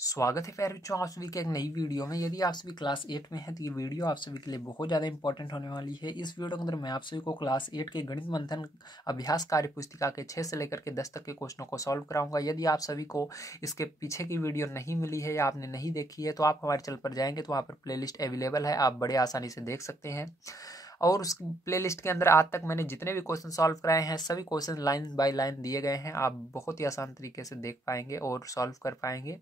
स्वागत है प्यारे बच्चों, आप सभी के एक नई वीडियो में। यदि आप सभी क्लास 8 में हैं तो ये वीडियो आप सभी के लिए बहुत ज़्यादा इंपॉर्टेंट होने वाली है। इस वीडियो के अंदर मैं आप सभी को क्लास 8 के गणित मंथन अभ्यास कार्य पुस्तिका के 6 से लेकर के 10 तक के क्वेश्चनों को सॉल्व कराऊंगा। यदि आप सभी को इसके पीछे की वीडियो नहीं मिली है या आपने नहीं देखी है तो आप हमारे चैनल पर जाएंगे तो वहाँ पर प्ले अवेलेबल है, आप बड़े आसानी से देख सकते हैं। और उस प्लेलिस्ट के अंदर आज तक मैंने जितने भी क्वेश्चन सॉल्व कराए हैं सभी क्वेश्चन लाइन बाय लाइन दिए गए हैं। आप बहुत ही आसान तरीके से देख पाएंगे और सॉल्व कर पाएंगे।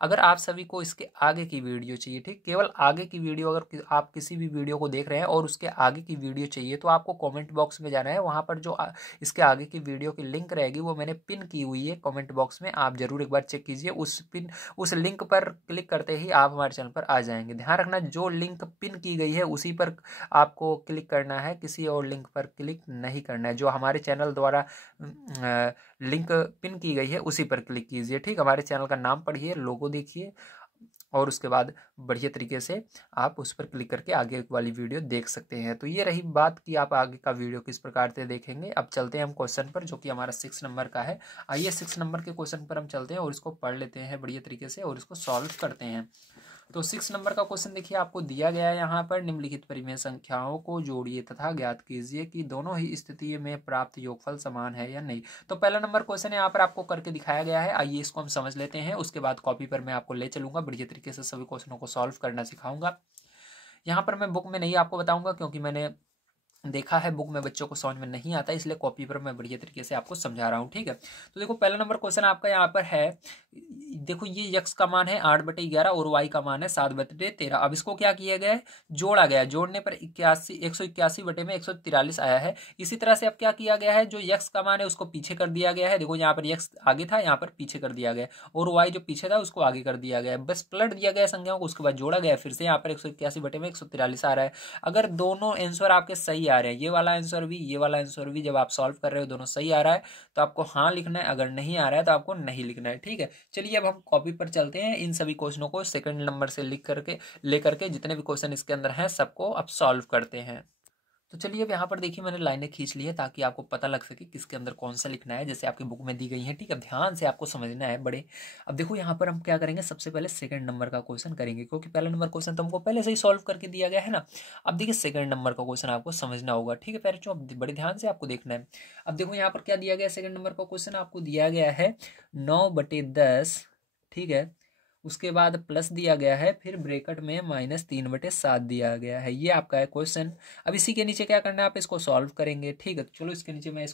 अगर आप सभी को इसके आगे की वीडियो चाहिए, ठीक, केवल आगे की वीडियो, अगर आप किसी भी वीडियो को देख रहे हैं और उसके आगे की वीडियो चाहिए तो आपको कमेंट बॉक्स में जाना है। वहाँ पर जो इसके आगे की वीडियो की लिंक रहेगी वो मैंने पिन की हुई है कमेंट बॉक्स में, आप जरूर एक बार चेक कीजिए। उस लिंक पर क्लिक करते ही आप हमारे चैनल पर आ जाएंगे। ध्यान रखना, जो लिंक पिन की गई है उसी पर आपको क्लिक करना है, किसी और लिंक पर क्लिक नहीं करना है। जो हमारे चैनल द्वारा लिंक पिन की गई है उसी पर क्लिक कीजिए, ठीक। हमारे चैनल का नाम पढ़िए, लोगो देखिए और उसके बाद बढ़िया तरीके से आप उस पर क्लिक करके आगे वाली वीडियो देख सकते हैं। तो ये रही बात कि आप आगे का वीडियो किस प्रकार से देखेंगे। अब चलते हैं हम क्वेश्चन पर, जो कि हमारा 6 नंबर का है। आइए 6 नंबर के क्वेश्चन पर हम चलते हैं और इसको पढ़ लेते हैं बढ़िया तरीके से और इसको सॉल्व करते हैं। तो 6 नंबर का क्वेश्चन देखिए, आपको दिया गया है यहाँ पर, निम्नलिखित परिमेय संख्याओं को जोड़िए तथा ज्ञात कीजिए कि दोनों ही स्थिति में प्राप्त योगफल समान है या नहीं। तो पहला नंबर क्वेश्चन यहाँ पर आपको करके दिखाया गया है। आइए इसको हम समझ लेते हैं, उसके बाद कॉपी पर मैं आपको ले चलूंगा, बढ़िया तरीके से सभी क्वेश्चनों को सॉल्व करना सिखाऊंगा। यहाँ पर मैं बुक में नहीं आपको बताऊंगा क्योंकि मैंने देखा है बुक में बच्चों को समझ में नहीं आता, इसलिए कॉपी पर मैं बढ़िया तरीके से आपको समझा रहा हूँ, ठीक है। तो देखो पहला नंबर क्वेश्चन आपका यहाँ पर है। देखो ये x का मान है 8/11 और y का मान है 7/13। अब इसको क्या किया गया है, जोड़ा गया है। जोड़ने पर 181 बटे में 143 आया है। इसी तरह से अब क्या किया गया है, जो x का मान है उसको पीछे कर दिया गया है। देखो यहाँ पर x आगे था, यहाँ पर पीछे कर दिया गया, और y जो पीछे था उसको आगे कर दिया गया है। बस पलट दिया गया संख्याओं को, उसके बाद जोड़ा गया, फिर से यहाँ पर 181 बटे में 143 आ रहा है। अगर दोनों आंसर आपके सही आ रहे हैं, ये वाला आंसर भी ये वाला आंसर भी, जब आप सॉल्व कर रहे हो दोनों सही आ रहा है तो आपको हाँ लिखना है, अगर नहीं आ रहा है तो आपको नहीं लिखना है, ठीक है। चलिए अब हम कॉपी पर चलते हैं। इन सभी क्वेश्चनों को सेकंड नंबर से लिख करके लेकर के जितने भी क्वेश्चन इसके अंदर हैं सबको अब सॉल्व करते हैं। तो चलिए अब यहाँ पर देखिए मैंने लाइनें खींच ली है ताकि आपको पता लग सके किसके अंदर कौन सा लिखना है, जैसे आपकी बुक में दी गई है, ठीक है। ध्यान से आपको समझना है बड़े। अब देखो यहाँ पर हम क्या करेंगे, सबसे पहले सेकंड नंबर का क्वेश्चन करेंगे क्योंकि पहला नंबर क्वेश्चन तो हमको पहले से ही सॉल्व करके दिया गया है ना। अब देखिए सेकंड नंबर का क्वेश्चन आपको समझना होगा, ठीक है प्यारे बच्चों, अब बड़े ध्यान से आपको देखना है। अब देखो यहाँ पर क्या दिया गया, सेकंड नंबर का क्वेश्चन आपको दिया गया है 9/10, ठीक है। उसके बाद प्लस दिया गया है, फिर ब्रैकेट में -3/7 दिया गया है। ये आपका है क्वेश्चन। अब इसी के नीचे क्या करना है, आप इसको सॉल्व करेंगे, ठीक है। चलो इसके नीचे मैं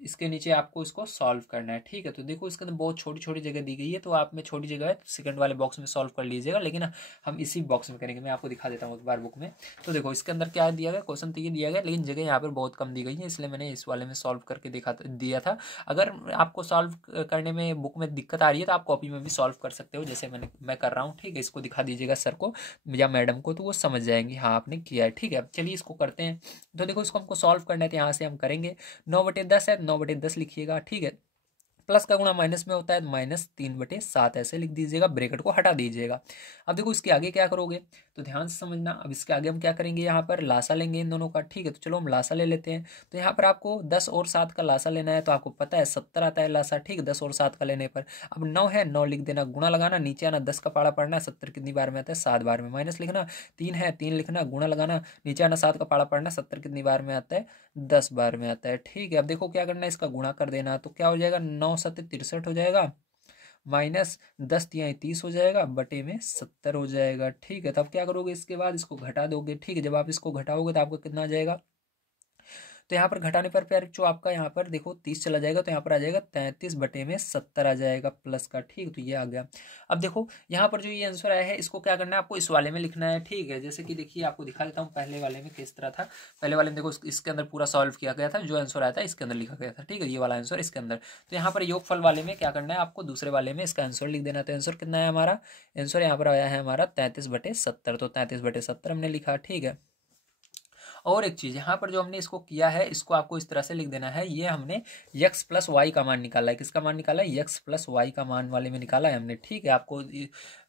इसके नीचे आपको इसको सॉल्व करना है, ठीक है। तो देखो इसके अंदर बहुत छोटी छोटी जगह दी गई है, तो आप में छोटी जगह है तो सेकंड वाले बॉक्स में सॉल्व कर लीजिएगा, लेकिन हम इसी बॉक्स में करेंगे। मैं आपको दिखा देता हूँ एक बार बुक में। तो देखो इसके अंदर क्या दिया गया, क्वेश्चन तो ये दिया गया लेकिन जगह यहाँ पर बहुत कम दी गई है, इसलिए मैंने इस वाले में सॉल्व करके दिया था। अगर आपको सॉल्व करने में बुक में दिक्कत आ रही है तो आप कॉपी में भी सॉल्व कर सकते हो, जैसे मैं कर रहा हूँ, ठीक है। इसको दिखा दीजिएगा सर को या मैडम को, तो वो समझ जाएंगे हाँ आपने किया है, ठीक है। अब चलिए इसको करते हैं। तो देखो इसको हमको सॉल्व करना है तो यहाँ से हम करेंगे। 9/10 है, 9/10 लिखिएगा, ठीक है। प्लस का गुणा माइनस में होता है, -3/7 ऐसे लिख दीजिएगा, ब्रैकेट को हटा दीजिएगा। अब देखो इसके आगे क्या करोगे, तो ध्यान से समझना। अब इसके आगे हम क्या करेंगे, यहाँ पर लासा लेंगे इन दोनों का, ठीक है। तो चलो हम लासा ले लेते हैं। तो यहाँ पर आपको 10 और 7 का लासा लेना है, तो आपको पता है 70 आता है लासा, ठीक है, 10 और 7 का लेने पर। अब 9 है, 9 लिख देना, गुणा लगाना, नीचे आना, 10 का पाड़ा पढ़ना, 70 कितनी बार में आता है, 7 बार में, माइनस लिखना, 3 है, 3 लिखना, गुणा लगाना, नीचे आना, 7 का पाड़ा पढ़ना, 70 कितनी बार में आता है, 10 बार में आता है, ठीक है। अब देखो क्या करना है, इसका गुणा कर देना, तो क्या हो जाएगा, 9 7 63 हो जाएगा, -10 × 30 हो जाएगा, बटे में 70 हो जाएगा, ठीक है। तब क्या करोगे, इसके बाद इसको घटा दोगे, ठीक है। जब आप इसको घटाओगे तो आपको कितना आ जाएगा, तो यहाँ पर घटाने पर फिर जो आपका यहाँ पर देखो 30 चला जाएगा, तो यहाँ पर आ जाएगा 33/70 आ जाएगा प्लस का, ठीक। तो ये आ गया। अब देखो यहाँ पर जो ये आंसर आया है इसको क्या करना है, आपको इस वाले में लिखना है, ठीक है। जैसे कि देखिए आपको दिखा देता हूँ पहले वाले में किस तरह था। पहले वाले में देखो इसके अंदर पूरा सॉल्व किया गया था, जो आंसर आया था इसके अंदर लिखा गया था, ठीक है, ये वाला आंसर इसके अंदर। तो यहाँ पर योगफल वाले में क्या करना है, आपको दूसरे वाले में इसका आंसर लिख देना। तो आंसर कितना है हमारा, आंसर यहाँ पर आया है हमारा 33/70, तो 33/70 हमने लिखा, ठीक है। और एक चीज़ यहाँ पर जो हमने इसको किया है, इसको आपको इस तरह से लिख देना है, ये हमने x + y का मान निकाला है। किसका मान निकाला है, x + y का मान वाले में निकाला है हमने, ठीक है। आपको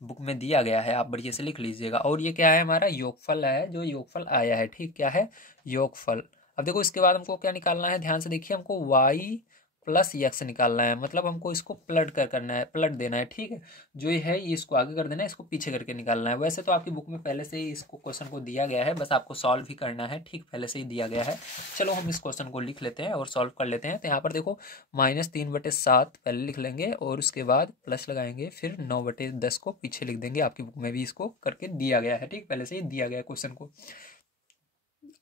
बुक में दिया गया है, आप बढ़िया से लिख लीजिएगा। और ये क्या है, हमारा योगफल है, जो योगफल आया है, ठीक, क्या है, योगफल। अब देखो इसके बाद हमको क्या निकालना है, ध्यान से देखिए, हमको y प्लस यक्स निकालना है, मतलब हमको इसको पलट कर करना है, पलट देना है। ठीक है, जो ये है ये इसको आगे कर देना है, इसको पीछे करके निकालना है। वैसे तो आपकी बुक में पहले से ही इसको क्वेश्चन को दिया गया है, बस आपको सॉल्व ही करना है। ठीक, पहले से ही दिया गया है। चलो हम इस क्वेश्चन को लिख लेते हैं और सॉल्व कर लेते हैं। तो यहाँ पर देखो -3/7 पहले लिख लेंगे और उसके बाद प्लस लगाएंगे, फिर 9/10 को पीछे लिख देंगे। आपकी बुक में भी इसको करके दिया गया है। ठीक, पहले से ही दिया गया है क्वेश्चन को।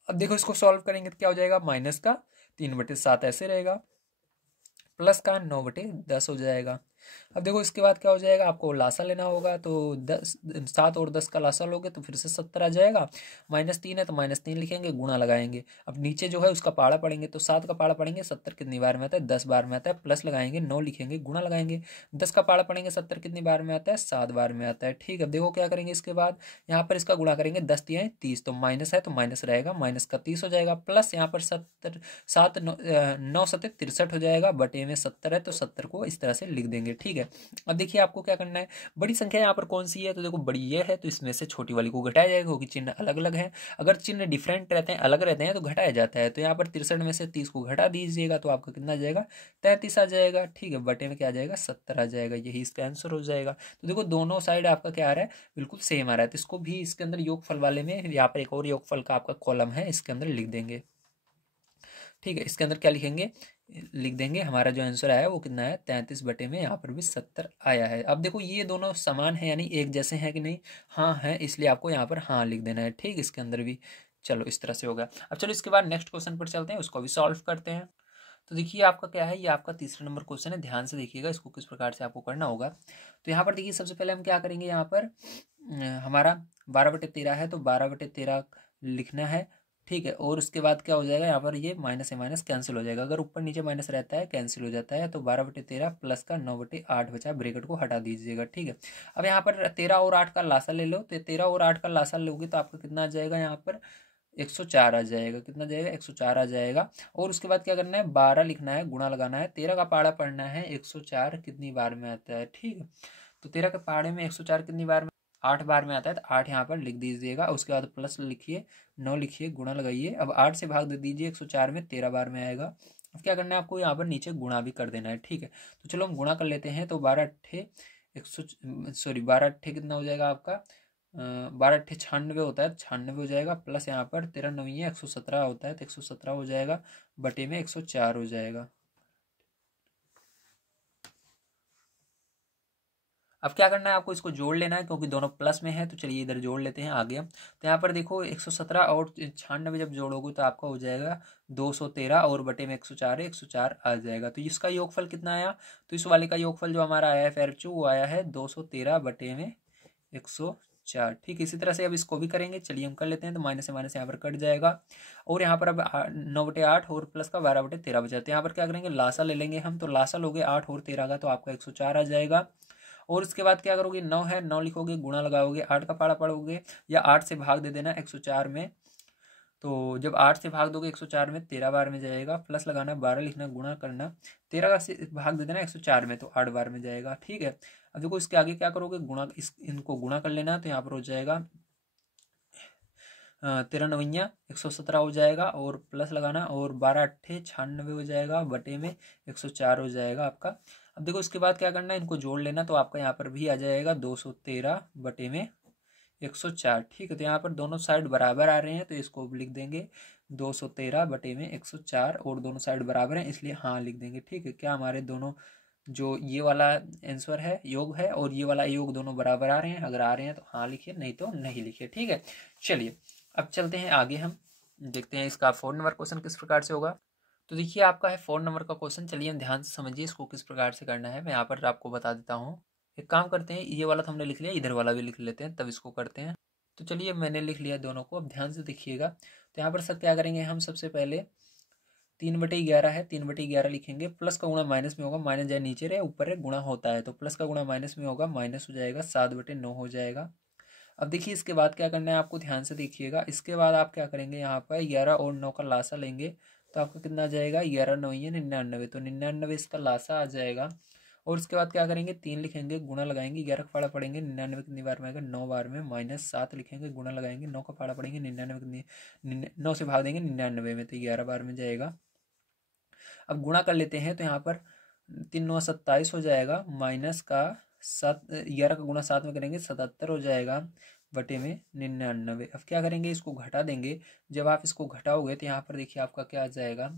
अब देखो इसको सॉल्व करेंगे तो क्या हो जाएगा, -3/7 ऐसे रहेगा, प्लस का 9/10 हो जाएगा। अब देखो इसके बाद क्या हो जाएगा, आपको लासा लेना होगा। तो 7 और 10 का लासा लोगे तो फिर से 70 आ जाएगा। -3 है तो -3 लिखेंगे, गुणा लगाएंगे। अब नीचे जो है उसका पाड़ा पड़ेंगे, तो 7 का पाड़ा पड़ेंगे, 70 कितनी बार में आता है, 10 बार में आता है। प्लस लगाएंगे, 9 लिखेंगे, गुणा लगाएंगे। 10 का पाड़ा पड़ेंगे, 70 कितनी बार में आता है, 7 बार में आता है। ठीक है, देखो क्या करेंगे इसके बाद, यहाँ पर इसका गुणा करेंगे, 10 तियाएं 30, तो माइनस है तो माइनस रहेगा, माइनस का 30 हो जाएगा। प्लस यहाँ पर 9 7 हो जाएगा, बटे में 70 है तो 70 को इस तरह से लिख देंगे। ठीक है, अब देखिए आपको क्या करना है, बड़ी संख्या यहाँ पर कौन सी है, तो देखो बड़ी ये है, तो इसमें से छोटी वाली को घटाया जाएगा, क्योंकि चिन्ह अलग अलग है। अगर चिन्ह डिफरेंट रहते हैं, अलग रहते हैं, तो घटाया जाता है। तो यहाँ पर 63 में से 30 को घटा दीजिएगा तो आपका कितना आ जाएगा, 33 आ जाएगा। ठीक है, बटे में क्या आ जाएगा, 70 आ जाएगा। यही इसका आंसर हो जाएगा। तो देखो दोनों साइड आपका क्या आ रहा है, बिल्कुल सेम आ रहा है। तो इसको भी इसके अंदर योगफल वाले में, यहाँ पर एक और योगफल का आपका कॉलम है, इसके अंदर लिख देंगे। ठीक है, इसके अंदर क्या लिखेंगे, लिख देंगे हमारा जो आंसर आया वो कितना है, 33 बटे में यहाँ पर भी 70 आया है। अब देखो ये दोनों समान है, यानी एक जैसे हैं कि नहीं, हाँ है, इसलिए आपको यहाँ पर हाँ लिख देना है। ठीक, इसके अंदर भी। चलो इस तरह से होगा। अब चलो इसके बाद नेक्स्ट क्वेश्चन पर चलते हैं, उसको भी सॉल्व करते हैं। तो देखिए आपका क्या है, ये आपका तीसरा नंबर क्वेश्चन है। ध्यान से देखिएगा इसको किस प्रकार से आपको करना होगा। तो यहाँ पर देखिए सबसे पहले हम क्या करेंगे, यहाँ पर हमारा 12/13 है, तो 12/13 लिखना है। ठीक है, और उसके बाद क्या हो जाएगा, यहाँ पर ये माइनस से माइनस कैंसिल हो जाएगा। अगर ऊपर नीचे माइनस रहता है कैंसिल हो जाता है। तो 12/13 प्लस का 9/8 बचा, ब्रैकेट को हटा दीजिएगा। ठीक है, अब यहाँ पर 13 और 8 का लासा ले लो। तो 13 और 8 का लासा लोगे तो आपका कितना आ जाएगा, यहाँ पर 104 आ जाएगा। कितना जाएगा, 104 आ जाएगा। और उसके बाद क्या करना है, 12 लिखना है, गुणा लगाना है। 13 का पाड़ा पढ़ना है, 104 कितनी बार में आता है। ठीक है, तो 13 के पाड़े में 104 कितनी बार में, 8 बार में आता है। तो 8 यहाँ पर लिख दीजिएगा। उसके बाद प्लस लिखिए, 9 लिखिए, गुणा लगाइए। अब 8 से भाग दे दीजिए, 104 में 13 बार में आएगा। अब क्या करना है आपको, यहाँ पर नीचे गुणा भी कर देना है। ठीक है, तो चलो हम गुणा कर लेते हैं। तो 12 कितना हो जाएगा आपका, 12 96 होता है, 96 हो जाएगा। प्लस यहाँ पर 13 9 117 होता है, तो 117 हो जाएगा, बटे में 104 हो जाएगा। अब क्या करना है आपको, इसको जोड़ लेना है, क्योंकि दोनों प्लस में है। तो चलिए इधर जोड़ लेते हैं आगे हम। तो यहाँ पर देखो 117 और 96 जब जोड़ोगे तो आपका हो जाएगा 213, और बटे में 104 है, 104 आ जाएगा। तो इसका योगफल कितना आया, तो इस वाले का योगफल जो हमारा आया है फेरचू, वो आया है 213 बटे में 104। ठीक, इसी तरह से अब इसको भी करेंगे। चलिए हम कर लेते हैं। तो माइनस से माइनस यहाँ पर कट जाएगा, और यहाँ पर अब 9/8 और प्लस का 12/13 बचा। तो यहाँ पर क्या करेंगे, लासा ले लेंगे हम। तो लासा लोगे 8 और 13 का, तो आपका 104 आ जाएगा। और उसके बाद क्या करोगे, 9 है, 9 लिखोगे, गुणा लगाओगे, 8 का पाड़ा पढ़ोगे, या 8 से भाग दे देना 104 में। तो जब 8 से भाग दोगे 104 में, 13 बार में जाएगा। प्लस लगाना, 12 लिखना, गुणा करना, 13 का से भाग दे देना 104 में, तो 8 बार में जाएगा। ठीक है, अब देखो इसके आगे क्या करोगे, गुणा, इनको गुणा कर लेना। तो यहाँ पर हो जाएगा 13 9 117 हो जाएगा, और प्लस लगाना, और 12 8 96 हो जाएगा, बटे में 104 हो जाएगा आपका। अब देखो इसके बाद क्या करना है, इनको जोड़ लेना। तो आपका यहाँ पर भी आ जाएगा 213 बटे में 104। ठीक है, तो यहाँ पर दोनों साइड बराबर आ रहे हैं, तो इसको लिख देंगे 213 बटे में 104, और दोनों साइड बराबर हैं इसलिए हाँ लिख देंगे। ठीक है, क्या हमारे दोनों जो ये वाला आंसर है योग है, और ये वाला योग दोनों बराबर आ रहे हैं। अगर आ रहे हैं तो हाँ लिखिए, नहीं तो नहीं लिखिए। ठीक है, चलिए अब चलते हैं आगे, हम देखते हैं इसका 4 नंबर क्वेश्चन किस प्रकार से होगा। तो देखिए आपका है 4 नंबर का क्वेश्चन। चलिए हम ध्यान से समझिए इसको किस प्रकार से करना है, मैं यहाँ पर आपको बता देता हूँ। एक काम करते हैं, ये वाला तो हमने लिख लिया, इधर वाला भी लिख लेते हैं, तब इसको करते हैं। तो चलिए मैंने लिख लिया दोनों को, अब ध्यान से देखिएगा। तो यहाँ पर सर क्या करेंगे, हम सबसे पहले 3/11 है, 3/11 लिखेंगे। प्लस का गुणा माइनस में होगा, माइनस जाए नीचे रहे, ऊपर रहे, गुणा होता है, तो प्लस का गुणा माइनस में होगा, माइनस हो जाएगा, 7/9 हो जाएगा। अब देखिए इसके बाद क्या करना है आपको, ध्यान से देखिएगा। इसके बाद आप क्या करेंगे, यहाँ पर 11 और 9 का लासा लेंगे। तो आपका कितना आ जाएगा, 11 9 99, तो 99 इसका लासा आ जाएगा। और उसके बाद क्या करेंगे, 3 लिखेंगे, गुणा लगाएंगे, 11 का फाड़ा पड़ेंगे, 99 कितनी बार में आएगा, 9 बार में, माइनस 7 लिखेंगे, गुणा लगाएंगे, 9 का फाड़ा पड़ेंगे, 99 कितनी, 9 से भाग देंगे 99 में, तो 11 बार में जाएगा। अब गुणा कर लेते हैं तो यहाँ पर 3×9 = 27 हो जाएगा, माइनस का 11 का गुणा 7 में करेंगे 77 हो जाएगा, बटे में 99। अब क्या करेंगे, इसको घटा देंगे। जब आप इसको घटाओगे तो यहाँ पर देखिए आपका क्या आ जाएगा,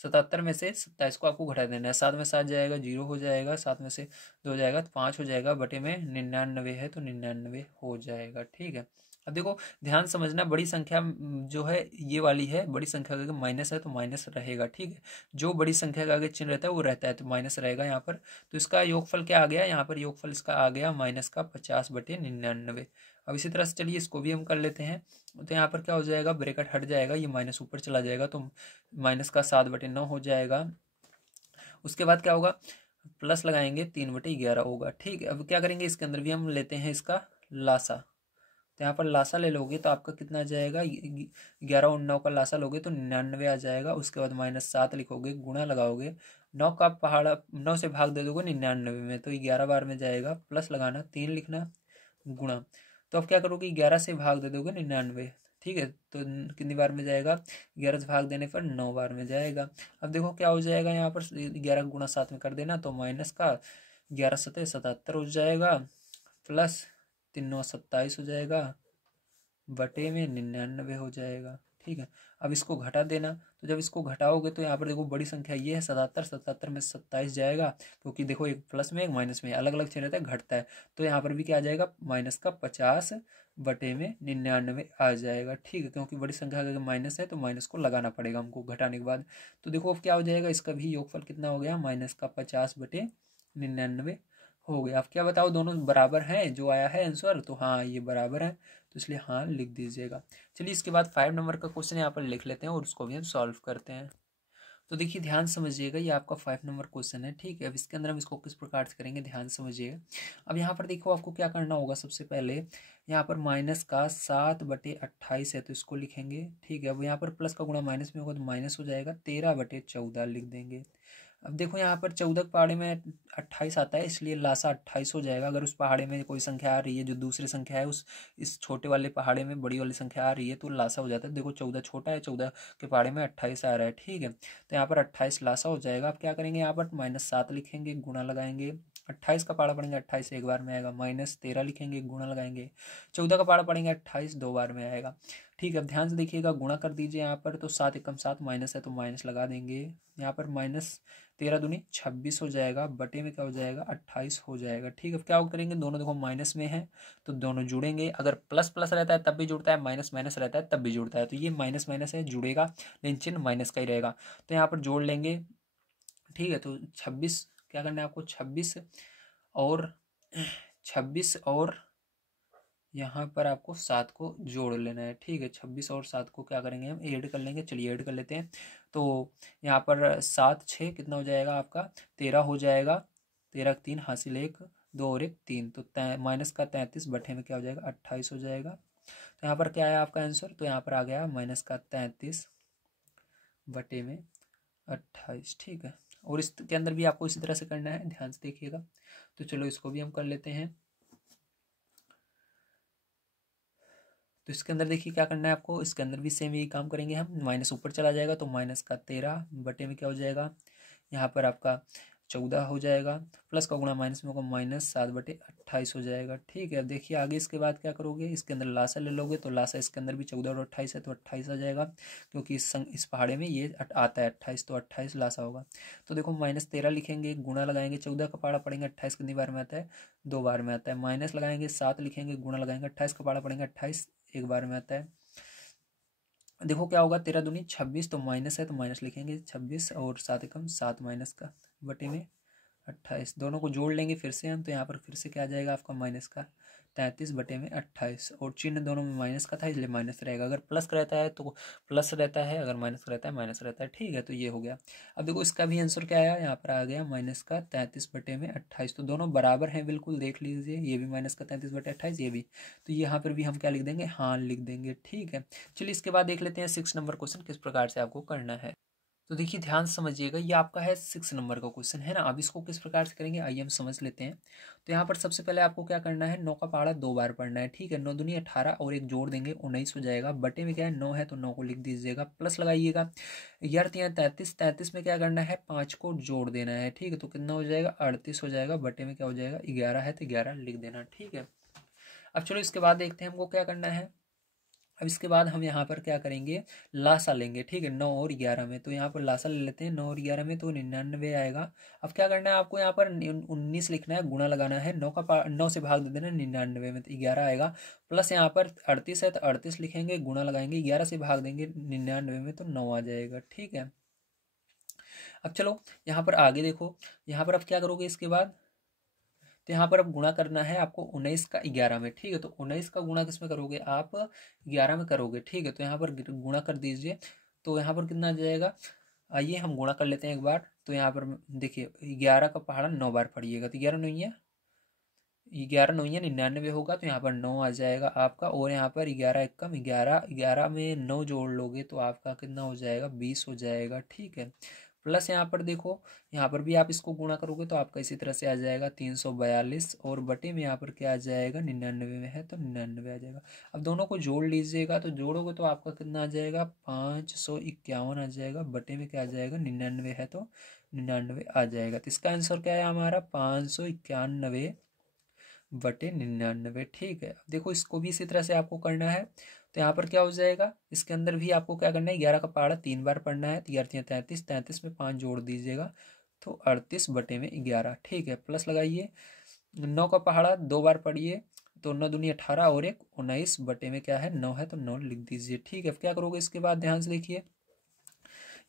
77 में से 27 को आपको घटा देना है, 7 में 7 जाएगा 0 हो जाएगा, 7 में से 2 जाएगा तो 5 हो जाएगा, बटे में 99 है तो 99 हो जाएगा। ठीक है, अब देखो ध्यान समझना, बड़ी संख्या जो है ये वाली है, बड़ी संख्या का आगे माइनस है तो माइनस रहेगा। ठीक है, जो बड़ी संख्या का आगे चिन्ह रहता है वो रहता है तो माइनस रहेगा यहाँ पर। तो इसका योगफल क्या आ गया, यहाँ पर योगफल इसका आ गया माइनस का 50/99। अब इसी तरह से चलिए इसको भी हम कर लेते हैं। तो यहाँ पर क्या हो जाएगा, ब्रैकेट हट जाएगा, ये माइनस ऊपर चला जाएगा तो माइनस का 7/9 हो जाएगा। उसके बाद क्या होगा, प्लस लगाएंगे 3/11 होगा। ठीक है, अब क्या करेंगे, इसके अंदर भी हम लेते हैं इसका लासा। तो यहाँ पर लासा ले लोगे तो आपका कितना आ जाएगा, 11 और 9 का लासा लोगे तो 99 आ जाएगा। उसके बाद -7 लिखोगे, गुणा लगाओगे, 9 का पहाड़ा 9 से भाग दे दोगे 99 में तो 11 बार में जाएगा, प्लस लगाना 3 लिखना, गुणा। तो अब क्या करोगे, 11 से भाग दे दोगे 99। ठीक है, तो कितनी बार में जाएगा, 11 से भाग देने पर 9 बार में जाएगा। अब देखो क्या हो जाएगा, यहाँ पर 11 गुणा 7 में कर देना तो माइनस का 11×7 = 77 हो जाएगा, प्लस 3×9 = 27 हो जाएगा, बटे में 99 हो जाएगा। ठीक है, अब इसको घटा देना। तो जब इसको घटाओगे तो यहाँ पर देखो बड़ी संख्या ये है 77, 77 में 27 जाएगा, क्योंकि देखो एक प्लस में एक माइनस में अलग अलग चिन्ह रहता है, घटता है। तो यहाँ पर भी क्या आ जाएगा, माइनस का 50 बटे में 99 आ जाएगा। ठीक है, क्योंकि बड़ी संख्या अगर माइनस है तो माइनस को लगाना पड़ेगा हमको घटाने के बाद। तो देखो अब क्या हो जाएगा, इसका भी योगफल कितना हो गया, माइनस का 50/99 हो गया। अब क्या बताओ, दोनों बराबर हैं जो आया है आंसर, तो हाँ ये बराबर है, तो इसलिए हाँ लिख दीजिएगा। चलिए इसके बाद 5 नंबर का क्वेश्चन यहाँ पर लिख लेते हैं और उसको भी हम सॉल्व करते हैं। तो देखिए ध्यान समझिएगा, ये आपका 5 नंबर क्वेश्चन है। ठीक है, अब इसके अंदर हम इसको किस प्रकार से करेंगे, ध्यान समझिएगा। अब यहाँ पर देखो आपको क्या करना होगा, सबसे पहले यहाँ पर माइनस का 7/28 है तो इसको लिखेंगे। ठीक है, अब यहाँ पर प्लस का गुणा माइनस में होगा तो माइनस हो जाएगा, 13/14 लिख देंगे। अब देखो यहाँ पर 14 के पहाड़े में 28 आता है, इसलिए लासा 28 हो जाएगा। अगर उस पहाड़े में कोई संख्या आ रही है जो दूसरी संख्या है, उस इस छोटे वाले पहाड़े में बड़ी वाली संख्या आ रही है तो लासा हो जाता है। देखो 14 छोटा है, 14 के पहाड़े में 28 आ रहा है। ठीक है, तो यहाँ पर 28 लासा हो जाएगा। अब क्या करेंगे, यहाँ पर -7 लिखेंगे, गुणा लगाएंगे, 28 का पहाड़ा पड़ेंगे 28 एक बार में आएगा, -13 लिखेंगे, गुणा लगाएंगे, 14 का पहाड़ा पड़ेंगे 28 2 बार में आएगा। ठीक है, अब ध्यान से देखिएगा, गुणा कर दीजिए यहाँ पर, तो 7 एकम 7 माइनस है तो माइनस लगा देंगे। यहाँ पर -13 दूनी 26 हो जाएगा, बटे में क्या हो जाएगा, 28 हो जाएगा। ठीक है, अब क्या करेंगे, दोनों देखो माइनस में है तो दोनों जुड़ेंगे। अगर प्लस प्लस रहता है तब भी जुड़ता है, माइनस माइनस रहता है तब भी जुड़ता है, तो ये माइनस माइनस है जुड़ेगा, लेकिन चिन्ह माइनस का ही रहेगा। तो यहाँ पर जोड़ लेंगे। ठीक है, तो 26 क्या करना है आपको, 26 और यहाँ पर आपको 7 को जोड़ लेना है। ठीक है, 26 और 7 को क्या करेंगे, हम ऐड कर लेंगे। चलिए ऐड कर लेते हैं। तो यहाँ पर 7 6 कितना हो जाएगा आपका, 13 हो जाएगा, 13 3 हासिल 1 2 और 1 3, तो माइनस का 33 बटे में क्या हो जाएगा, 28 हो जाएगा। तो यहाँ पर क्या आया आपका आंसर, तो यहाँ पर आ गया माइनस का 33 बटे में 28। ठीक है, और इसके अंदर भी आपको इसी तरह से करना है, ध्यान से देखिएगा। तो चलो इसको भी हम कर लेते हैं। तो इसके अंदर देखिए क्या करना है आपको, इसके अंदर भी सेम यही काम करेंगे हम। माइनस ऊपर चला जाएगा तो माइनस का 13 बटे में क्या हो जाएगा, यहाँ पर आपका 14 हो जाएगा, प्लस का गुणा माइनस में होगा, -7/28 हो जाएगा। ठीक है, अब देखिए आगे इसके बाद क्या करोगे, इसके अंदर लासा ले लोगे तो लासा इसके अंदर भी 14 और 28 है तो 28 आ जाएगा, क्योंकि इस पहाड़े में ये आता है 28, तो 28 लासा होगा। तो देखो -13 लिखेंगे, गुणा लगाएंगे, 14 का पहाड़ा पड़ेंगे 28 कितनी बार में आता है, 2 बार में आता है। माइनस लगाएंगे, 7 लिखेंगे, गुणा लगाएंगे, 28 का पहाड़ा पड़ेंगे 28 एक बार में आता है। देखो क्या होगा, 13 दूनी 26, तो माइनस है तो माइनस लिखेंगे, 26 और 7 एकम 7 माइनस का बटे में 28, दोनों को जोड़ लेंगे फिर से हम। तो यहाँ पर फिर से क्या आ जाएगा आपका, माइनस का 33 बटे में 28, और चिन्ह दोनों में माइनस का था इसलिए माइनस रहेगा। अगर प्लस रहता है तो प्लस रहता है, अगर माइनस रहता है माइनस रहता है। ठीक है, तो ये हो गया। अब देखो इसका भी आंसर क्या आया, यहाँ पर आ गया माइनस का 33 बटे में 28, तो दोनों बराबर हैं बिल्कुल, देख लीजिए, ये भी माइनस का 33 बटे 28, ये भी। तो यहाँ पर भी हम क्या लिख देंगे, हाँ लिख देंगे। ठीक है, चलिए इसके बाद देख लेते हैं 6 नंबर क्वेश्चन किस प्रकार से आपको करना है। तो देखिए ध्यान से समझिएगा, ये आपका है 6 नंबर का क्वेश्चन है ना। अब इसको किस प्रकार से करेंगे आइए हम समझ लेते हैं। तो यहाँ पर सबसे पहले आपको क्या करना है, 9 का पहाड़ा 2 बार पढ़ना है, ठीक है। 9 दूनी 18 और एक जोड़ देंगे 19 हो जाएगा। बटे में क्या है 9 है तो 9 को लिख दीजिएगा, प्लस लगाइएगा। 11×3 = 33, 33 में क्या करना है 5 को जोड़ देना है, ठीक है। तो कितना हो जाएगा 38 हो जाएगा। बटे में क्या हो जाएगा 11 है तो 11 लिख देना, ठीक है। अब चलो इसके बाद देखते हैं हमको क्या करना है। अब इसके बाद हम यहाँ पर क्या करेंगे, लासा लेंगे, ठीक है। 9 और 11 में, तो यहाँ पर लासा ले लेते हैं। 9 और 11 में तो 99 आएगा। अब क्या करना है आपको, यहाँ पर 19 लिखना है, गुणा लगाना है। 9 से भाग दे देना 99 में तो 11 आएगा। प्लस यहाँ पर 38 है तो 38 लिखेंगे, गुणा लगाएंगे। 11 से भाग देंगे 99 में तो 9 आ जाएगा, ठीक है। अब चलो यहाँ पर आगे देखो, यहाँ पर अब क्या करोगे इसके बाद, तो यहाँ पर अब गुणा करना है आपको 19 का 11 में, ठीक है। तो 19 का गुणा किस में करोगे आप, 11 में करोगे, ठीक है। तो यहाँ पर गुणा कर दीजिए, तो यहाँ पर कितना आ जाएगा, आइए हम गुणा कर लेते हैं एक बार। तो यहाँ पर देखिए 11 का पहाड़ा 9 बार पढ़िएगा, तो 11 नहीं है, 11 नहीं है 99 होगा, तो यहाँ पर 9 आ जाएगा आपका। और यहाँ पर 11 एक कम 11, 11 में 9 जोड़ लोगे तो आपका कितना हो जाएगा 20 हो जाएगा, ठीक है। प्लस यहाँ पर देखो, यहाँ पर भी आप इसको गुणा करोगे तो आपका इसी तरह से आ जाएगा 342। और बटे में यहाँ पर क्या आ जाएगा 99 में है तो 99 आ जाएगा। अब दोनों को जोड़ लीजिएगा, तो जोड़ोगे तो आपका कितना आ जाएगा 551 आ जाएगा। बटे में क्या आ जाएगा 99 है तो 99 आ जाएगा। तो इसका आंसर क्या है हमारा 591 बटे 99, ठीक है। अब देखो इसको भी इसी तरह से आपको करना है। तो यहाँ पर क्या हो जाएगा, इसके अंदर भी आपको क्या करना है, 11 का पहाड़ा 3 बार पढ़ना है। 11×3 = 33, 33 में 5 जोड़ दीजिएगा तो 38 बटे में 11, ठीक है। प्लस लगाइए, 9 का पहाड़ा 2 बार पढ़िए, तो 9 दूनी 18 और एक 19 बटे में क्या है 9 है तो 9 लिख दीजिए, ठीक है। अब क्या करोगे इसके बाद ध्यान से देखिए,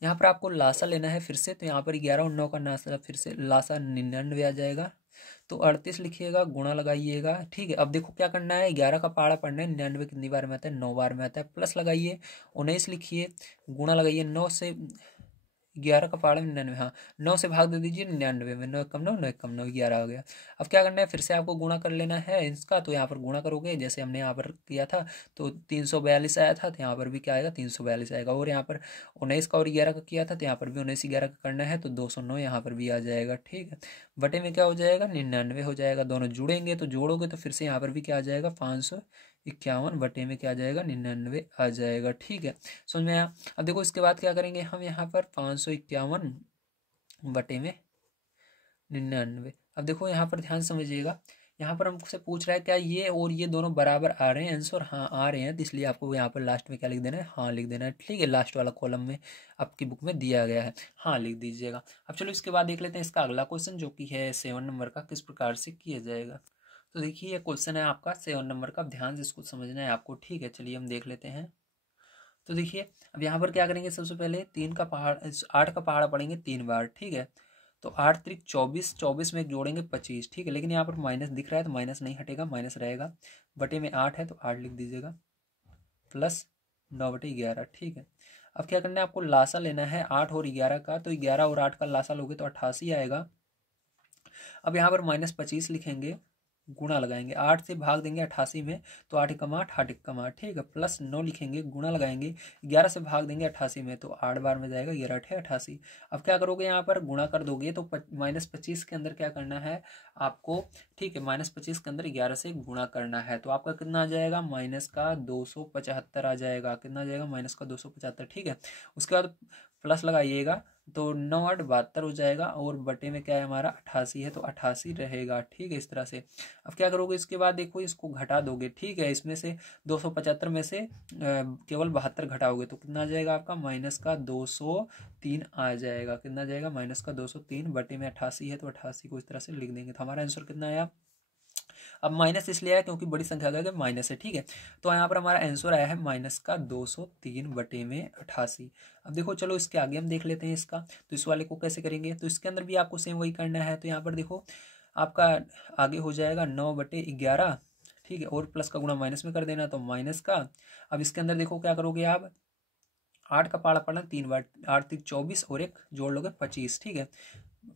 यहाँ पर आपको लासा लेना है फिर से। तो यहाँ पर 11 और 9 का नासा फिर से लासा 99 आ जाएगा। तो 38 लिखिएगा, गुणा लगाइएगा, ठीक है। अब देखो क्या करना है, 11 का पहाड़ा पढ़ना है। 99 कितनी बार में आता है 9 बार में आता है। प्लस लगाइए, 19 लिखिए, गुणा लगाइए। 9 से 11 का पहाड़ा 99, हाँ 9 से भाग दे दीजिए 99 में। 9 कम 9, 9 कम 9, 11 आ गया। अब क्या करना है, फिर से आपको गुणा कर लेना है इसका। तो यहाँ पर गुणा करोगे जैसे हमने यहाँ पर किया था, तो 342 आया था, तो यहाँ पर भी क्या आएगा 342 आएगा। और यहाँ पर 19 का और 11 का किया था, तो यहाँ पर भी 19 11 का करना है, तो 209 यहाँ पर भी आ जाएगा, ठीक है। बटे में क्या हो जाएगा 99 हो जाएगा। दोनों जुड़ेंगे तो जोड़ोगे तो फिर से यहाँ पर भी क्या आ जाएगा 551 बटे में क्या आ जाएगा 99 आ जाएगा, ठीक है। समझ में आया। अब देखो इसके बाद क्या करेंगे हम, यहाँ पर 551 बटे में 99। अब देखो यहाँ पर ध्यान समझिएगा, यहाँ पर हमसे पूछ रहा है क्या ये और ये दोनों बराबर आ रहे हैं आंसर, हाँ आ रहे हैं। तो इसलिए आपको यहाँ पर लास्ट में क्या लिख देना है, हाँ लिख देना है, ठीक है। लास्ट वाला कॉलम में आपकी बुक में दिया गया है, हाँ लिख दीजिएगा। अब चलो इसके बाद देख लेते हैं इसका अगला क्वेश्चन, जो कि है 7 नंबर का, किस प्रकार से किया जाएगा। तो देखिए ये क्वेश्चन है आपका 7 नंबर का, ध्यान से इसको समझना है आपको, ठीक है। चलिए हम देख लेते हैं। तो देखिए अब यहाँ पर क्या करेंगे, सबसे पहले 8 का पहाड़ा पढ़ेंगे 3 बार, ठीक है। तो 8 त्रिक 24, 24 में जोड़ेंगे 25, ठीक है। लेकिन यहाँ पर माइनस दिख रहा है तो माइनस नहीं हटेगा, माइनस रहेगा। बटे में 8 है तो 8 लिख दीजिएगा, प्लस 9/11, ठीक है। अब क्या करना है आपको, लासा लेना है 8 और 11 का। तो 11 और 8 का लासा लोगे तो 88 आएगा। अब यहाँ पर -25 लिखेंगे, गुणा लगाएंगे, 8 से भाग देंगे 88 में, तो 8 एकम 8, 8 एकम 8, ठीक है। प्लस 9 लिखेंगे, गुणा लगाएंगे, 11 से भाग देंगे 88 में, तो 8 बार में जाएगा, 11 8 88। अब क्या करोगे, यहाँ पर गुणा कर दोगे तो -25 के अंदर क्या करना है आपको, ठीक है। -25 के अंदर 11 से गुणा करना है, तो आपका कितना आ जाएगा -275 आ जाएगा। कितना आ जाएगा -275, ठीक है। उसके बाद प्लस लगाइएगा, तो 9 8 72 हो जाएगा। और बटे में क्या है हमारा 88 है तो 88 रहेगा, ठीक है। इस तरह से अब क्या करोगे, इसके बाद देखो इसको घटा दोगे, ठीक है। इसमें से 275 में से केवल 72 घटाओगे तो कितना आ जाएगा आपका -203 आ जाएगा। कितना आ जाएगा -203 बटे में 88 है तो 88 को इस तरह से लिख देंगे। तो हमारा आंसर कितना आया, अब माइनस इसलिए आया क्योंकि बड़ी संख्या का माइनस है, ठीक है। तो यहाँ पर हमारा आंसर आया है -203 बटे में 88। अब देखो चलो इसके आगे हम देख लेते हैं इसका। तो इस वाले को कैसे करेंगे, तो इसके अंदर भी आपको सेम वही करना है। तो यहाँ पर देखो आपका आगे हो जाएगा 9/11, ठीक है। और प्लस का गुणा माइनस में कर देना, तो माइनस का। अब इसके अंदर देखो क्या करोगे आप, 8 का पहाड़ा पढ़ना 3 बार, 8 3 24 और एक जोड़ लोगे 25, ठीक है।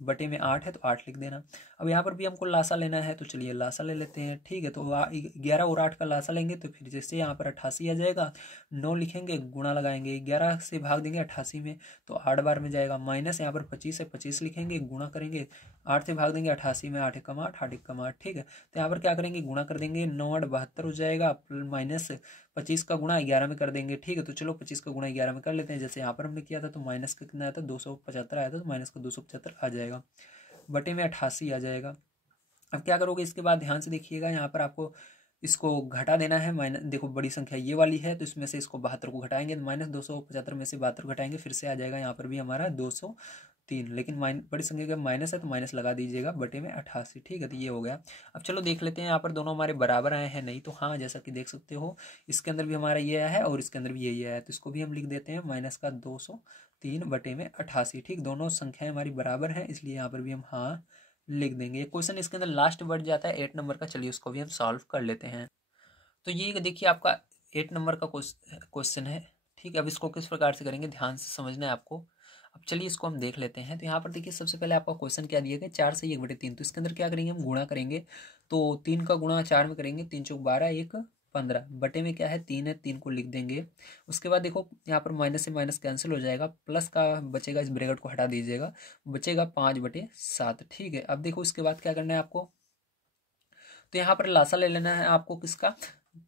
बटे में 8 है तो 8 लिख देना। अब यहाँ पर भी हमको लासा लेना है, तो चलिए लासा ले लेते हैं, ठीक है। तो 11 और 8 का लासा लेंगे तो फिर जैसे यहाँ पर 88 आ जाएगा, 9 लिखेंगे, गुणा लगाएंगे, 11 से भाग देंगे 88 में तो 8 बार में जाएगा, माइनस यहाँ पर 25 है, 25 लिखेंगे, गुणा करेंगे, 8 से भाग देंगे 88 में, 8 एकम 8, 8 एकम 8, ठीक है। तो यहाँ पर क्या करेंगे, गुणा कर देंगे, 9 8 72 हो जाएगा, माइनस 25 का गुणा 11 में कर देंगे, ठीक है। तो चलो 25 का गुणा 11 में कर लेते हैं, जैसे यहाँ पर हमने किया था। तो माइनस का कितना आया था, 275 आया था, तो माइनस का 275 आ जाएगा, बटे में 88 आ जाएगा। अब क्या करोगे, इसके बाद ध्यान से देखिएगा, यहाँ पर आपको इसको घटा देना है। माइनस देखो बड़ी संख्या ये वाली है, तो इसमें से इसको 72 को घटाएंगे, माइनस 275 में से 72 घटाएंगे, फिर से आ जाएगा यहाँ पर भी हमारा 203, लेकिन बड़ी संख्या का माइनस है तो माइनस लगा दीजिएगा, बटे में 88, ठीक है। तो ये हो गया। अब चलो देख लेते हैं, यहाँ पर दोनों हमारे बराबर आए हैं नहीं, तो हाँ जैसा कि देख सकते हो इसके अंदर भी हमारा ये आया है और इसके अंदर भी यही आया है, तो इसको भी हम लिख देते हैं माइनस का 203 बटे में 88, ठीक। दोनों संख्याएं हमारी बराबर हैं, इसलिए यहाँ पर भी हम हाँ लिख देंगे। क्वेश्चन इसके अंदर लास्ट बढ़ जाता है 8 नंबर का, चलिए उसको भी हम सॉल्व कर लेते हैं। तो ये देखिए आपका 8 नंबर का क्वेश्चन है, ठीक है। अब इसको किस प्रकार से करेंगे, ध्यान से समझना है आपको। अब चलिए इसको हम देख लेते हैं। तो यहाँ पर देखिए सबसे पहले आपका क्वेश्चन क्या दिया गया, 4 से 1/3, तो इसके अंदर क्या करेंगे, हम गुणा करेंगे। तो 3 का गुणा 4 में करेंगे, 3 चौक 12, 1 15, बटे में क्या है 3 है, 3 को लिख देंगे। उसके बाद देखो यहाँ पर माइनस से माइनस कैंसिल हो जाएगा, प्लस का बचेगा, इस ब्रैकेट को हटा दीजिएगा, बचेगा 5/7, ठीक है। अब देखो इसके बाद क्या करना है आपको, तो यहाँ पर लासा ले लेना है आपको, किसका,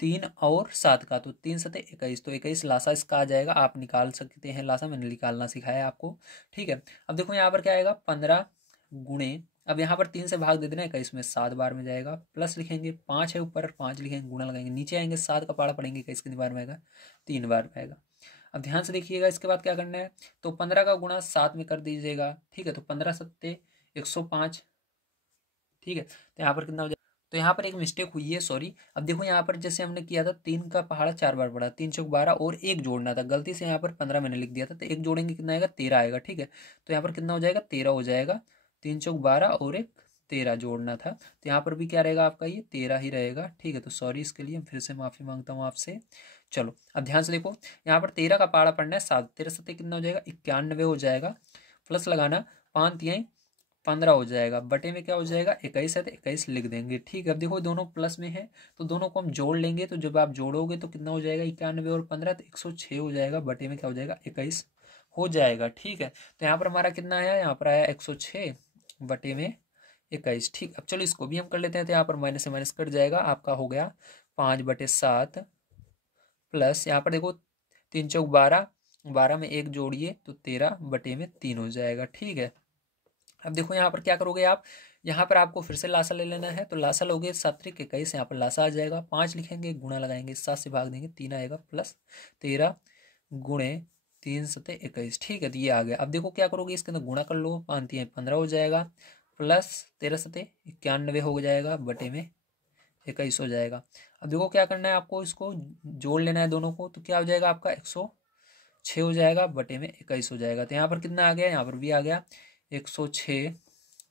3 और 7 का। तो 3 7 21, तो 21 लासा इसका आ जाएगा, आप निकाल सकते हैं लासा, मैंने निकालना सिखाया है आपको, ठीक है। अब देखो यहाँ पर क्या आएगा, 15 गुणे, अब यहाँ पर 3 से भाग दे देना, 21 में 7 बार में जाएगा, प्लस लिखेंगे, 5 है ऊपर, 5 लिखेंगे, गुणा लगाएंगे, नीचे आएंगे 7 का पाड़ा पड़ेंगे, 21 कितनी बार में आएगा, 3 बार में आएगा। अब ध्यान से देखिएगा, इसके बाद क्या करना है, तो 15 का गुणा 7 में कर दीजिएगा, ठीक है। तो 15 7 105, ठीक है। तो यहाँ पर कितना हो जाएगा, तो यहाँ पर एक मिस्टेक हुई है, सॉरी। अब देखो यहाँ पर जैसे हमने किया था, 3 का पहाड़ा 4 बार पड़ा, 3 चौक 12 और 1 जोड़ना था, गलती से यहाँ पर 15 मैंने लिख दिया था, तो 1 जोड़ेंगे कितना आएगा, 13 आएगा, ठीक है। तो यहाँ पर कितना हो जाएगा, 13 हो जाएगा, 3 चौक 12 और 1 13 जोड़ना था, तो यहाँ पर भी क्या रहेगा आपका, ये 13 ही रहेगा, ठीक है। तो सॉरी, इसके लिए फिर से माफी मांगता हूँ आपसे। चलो अब ध्यान से देखो, यहाँ पर 13 का पहाड़ा पड़ना है 7, 13 7 कितना हो जाएगा, 91 हो जाएगा, प्लस लगाना, 5 3 15 हो जाएगा, बटे में क्या हो जाएगा, 21 है तो 21 लिख देंगे, ठीक है। अब देखो दोनों प्लस में है, तो दोनों को हम जोड़ लेंगे, तो जब आप जोड़ोगे तो कितना हो जाएगा, 91 और 15 तो 106 हो जाएगा, बटे में क्या हो जाएगा, 21 हो जाएगा, ठीक है। तो यहाँ पर हमारा कितना आया, यहाँ पर आया 106 बटे में 21, ठीक। अब चलो इसको भी हम कर लेते हैं, तो यहाँ पर माइनस से माइनस कट जाएगा, आपका हो गया 5/7, प्लस यहाँ पर देखो 3 चौक 12, 12 में 1 जोड़िए तो 13 बटे में 3 हो जाएगा, ठीक है। अब देखो यहाँ पर क्या करोगे आप, यहाँ पर आपको फिर से लासा ले लेना है, तो लासा लोगे 7 त्रिक 21, यहाँ पर लासा आ जाएगा, 5 लिखेंगे, गुणा लगाएंगे, 7 से भाग देंगे, 3 आएगा, प्लस 13 गुणे 3 7 21, ठीक है। तो ये आ गया। अब देखो क्या करोगे, इसके अंदर गुणा कर लो, 5 3 15 हो जाएगा, प्लस 13 7 91 हो जाएगा, बटे में 21 हो जाएगा। अब देखो क्या करना है आपको, इसको जोड़ लेना है दोनों को, तो क्या हो जाएगा आपका 106 हो जाएगा, बटे में 21 हो जाएगा। तो यहाँ पर कितना आ गया, यहाँ पर भी आ गया 106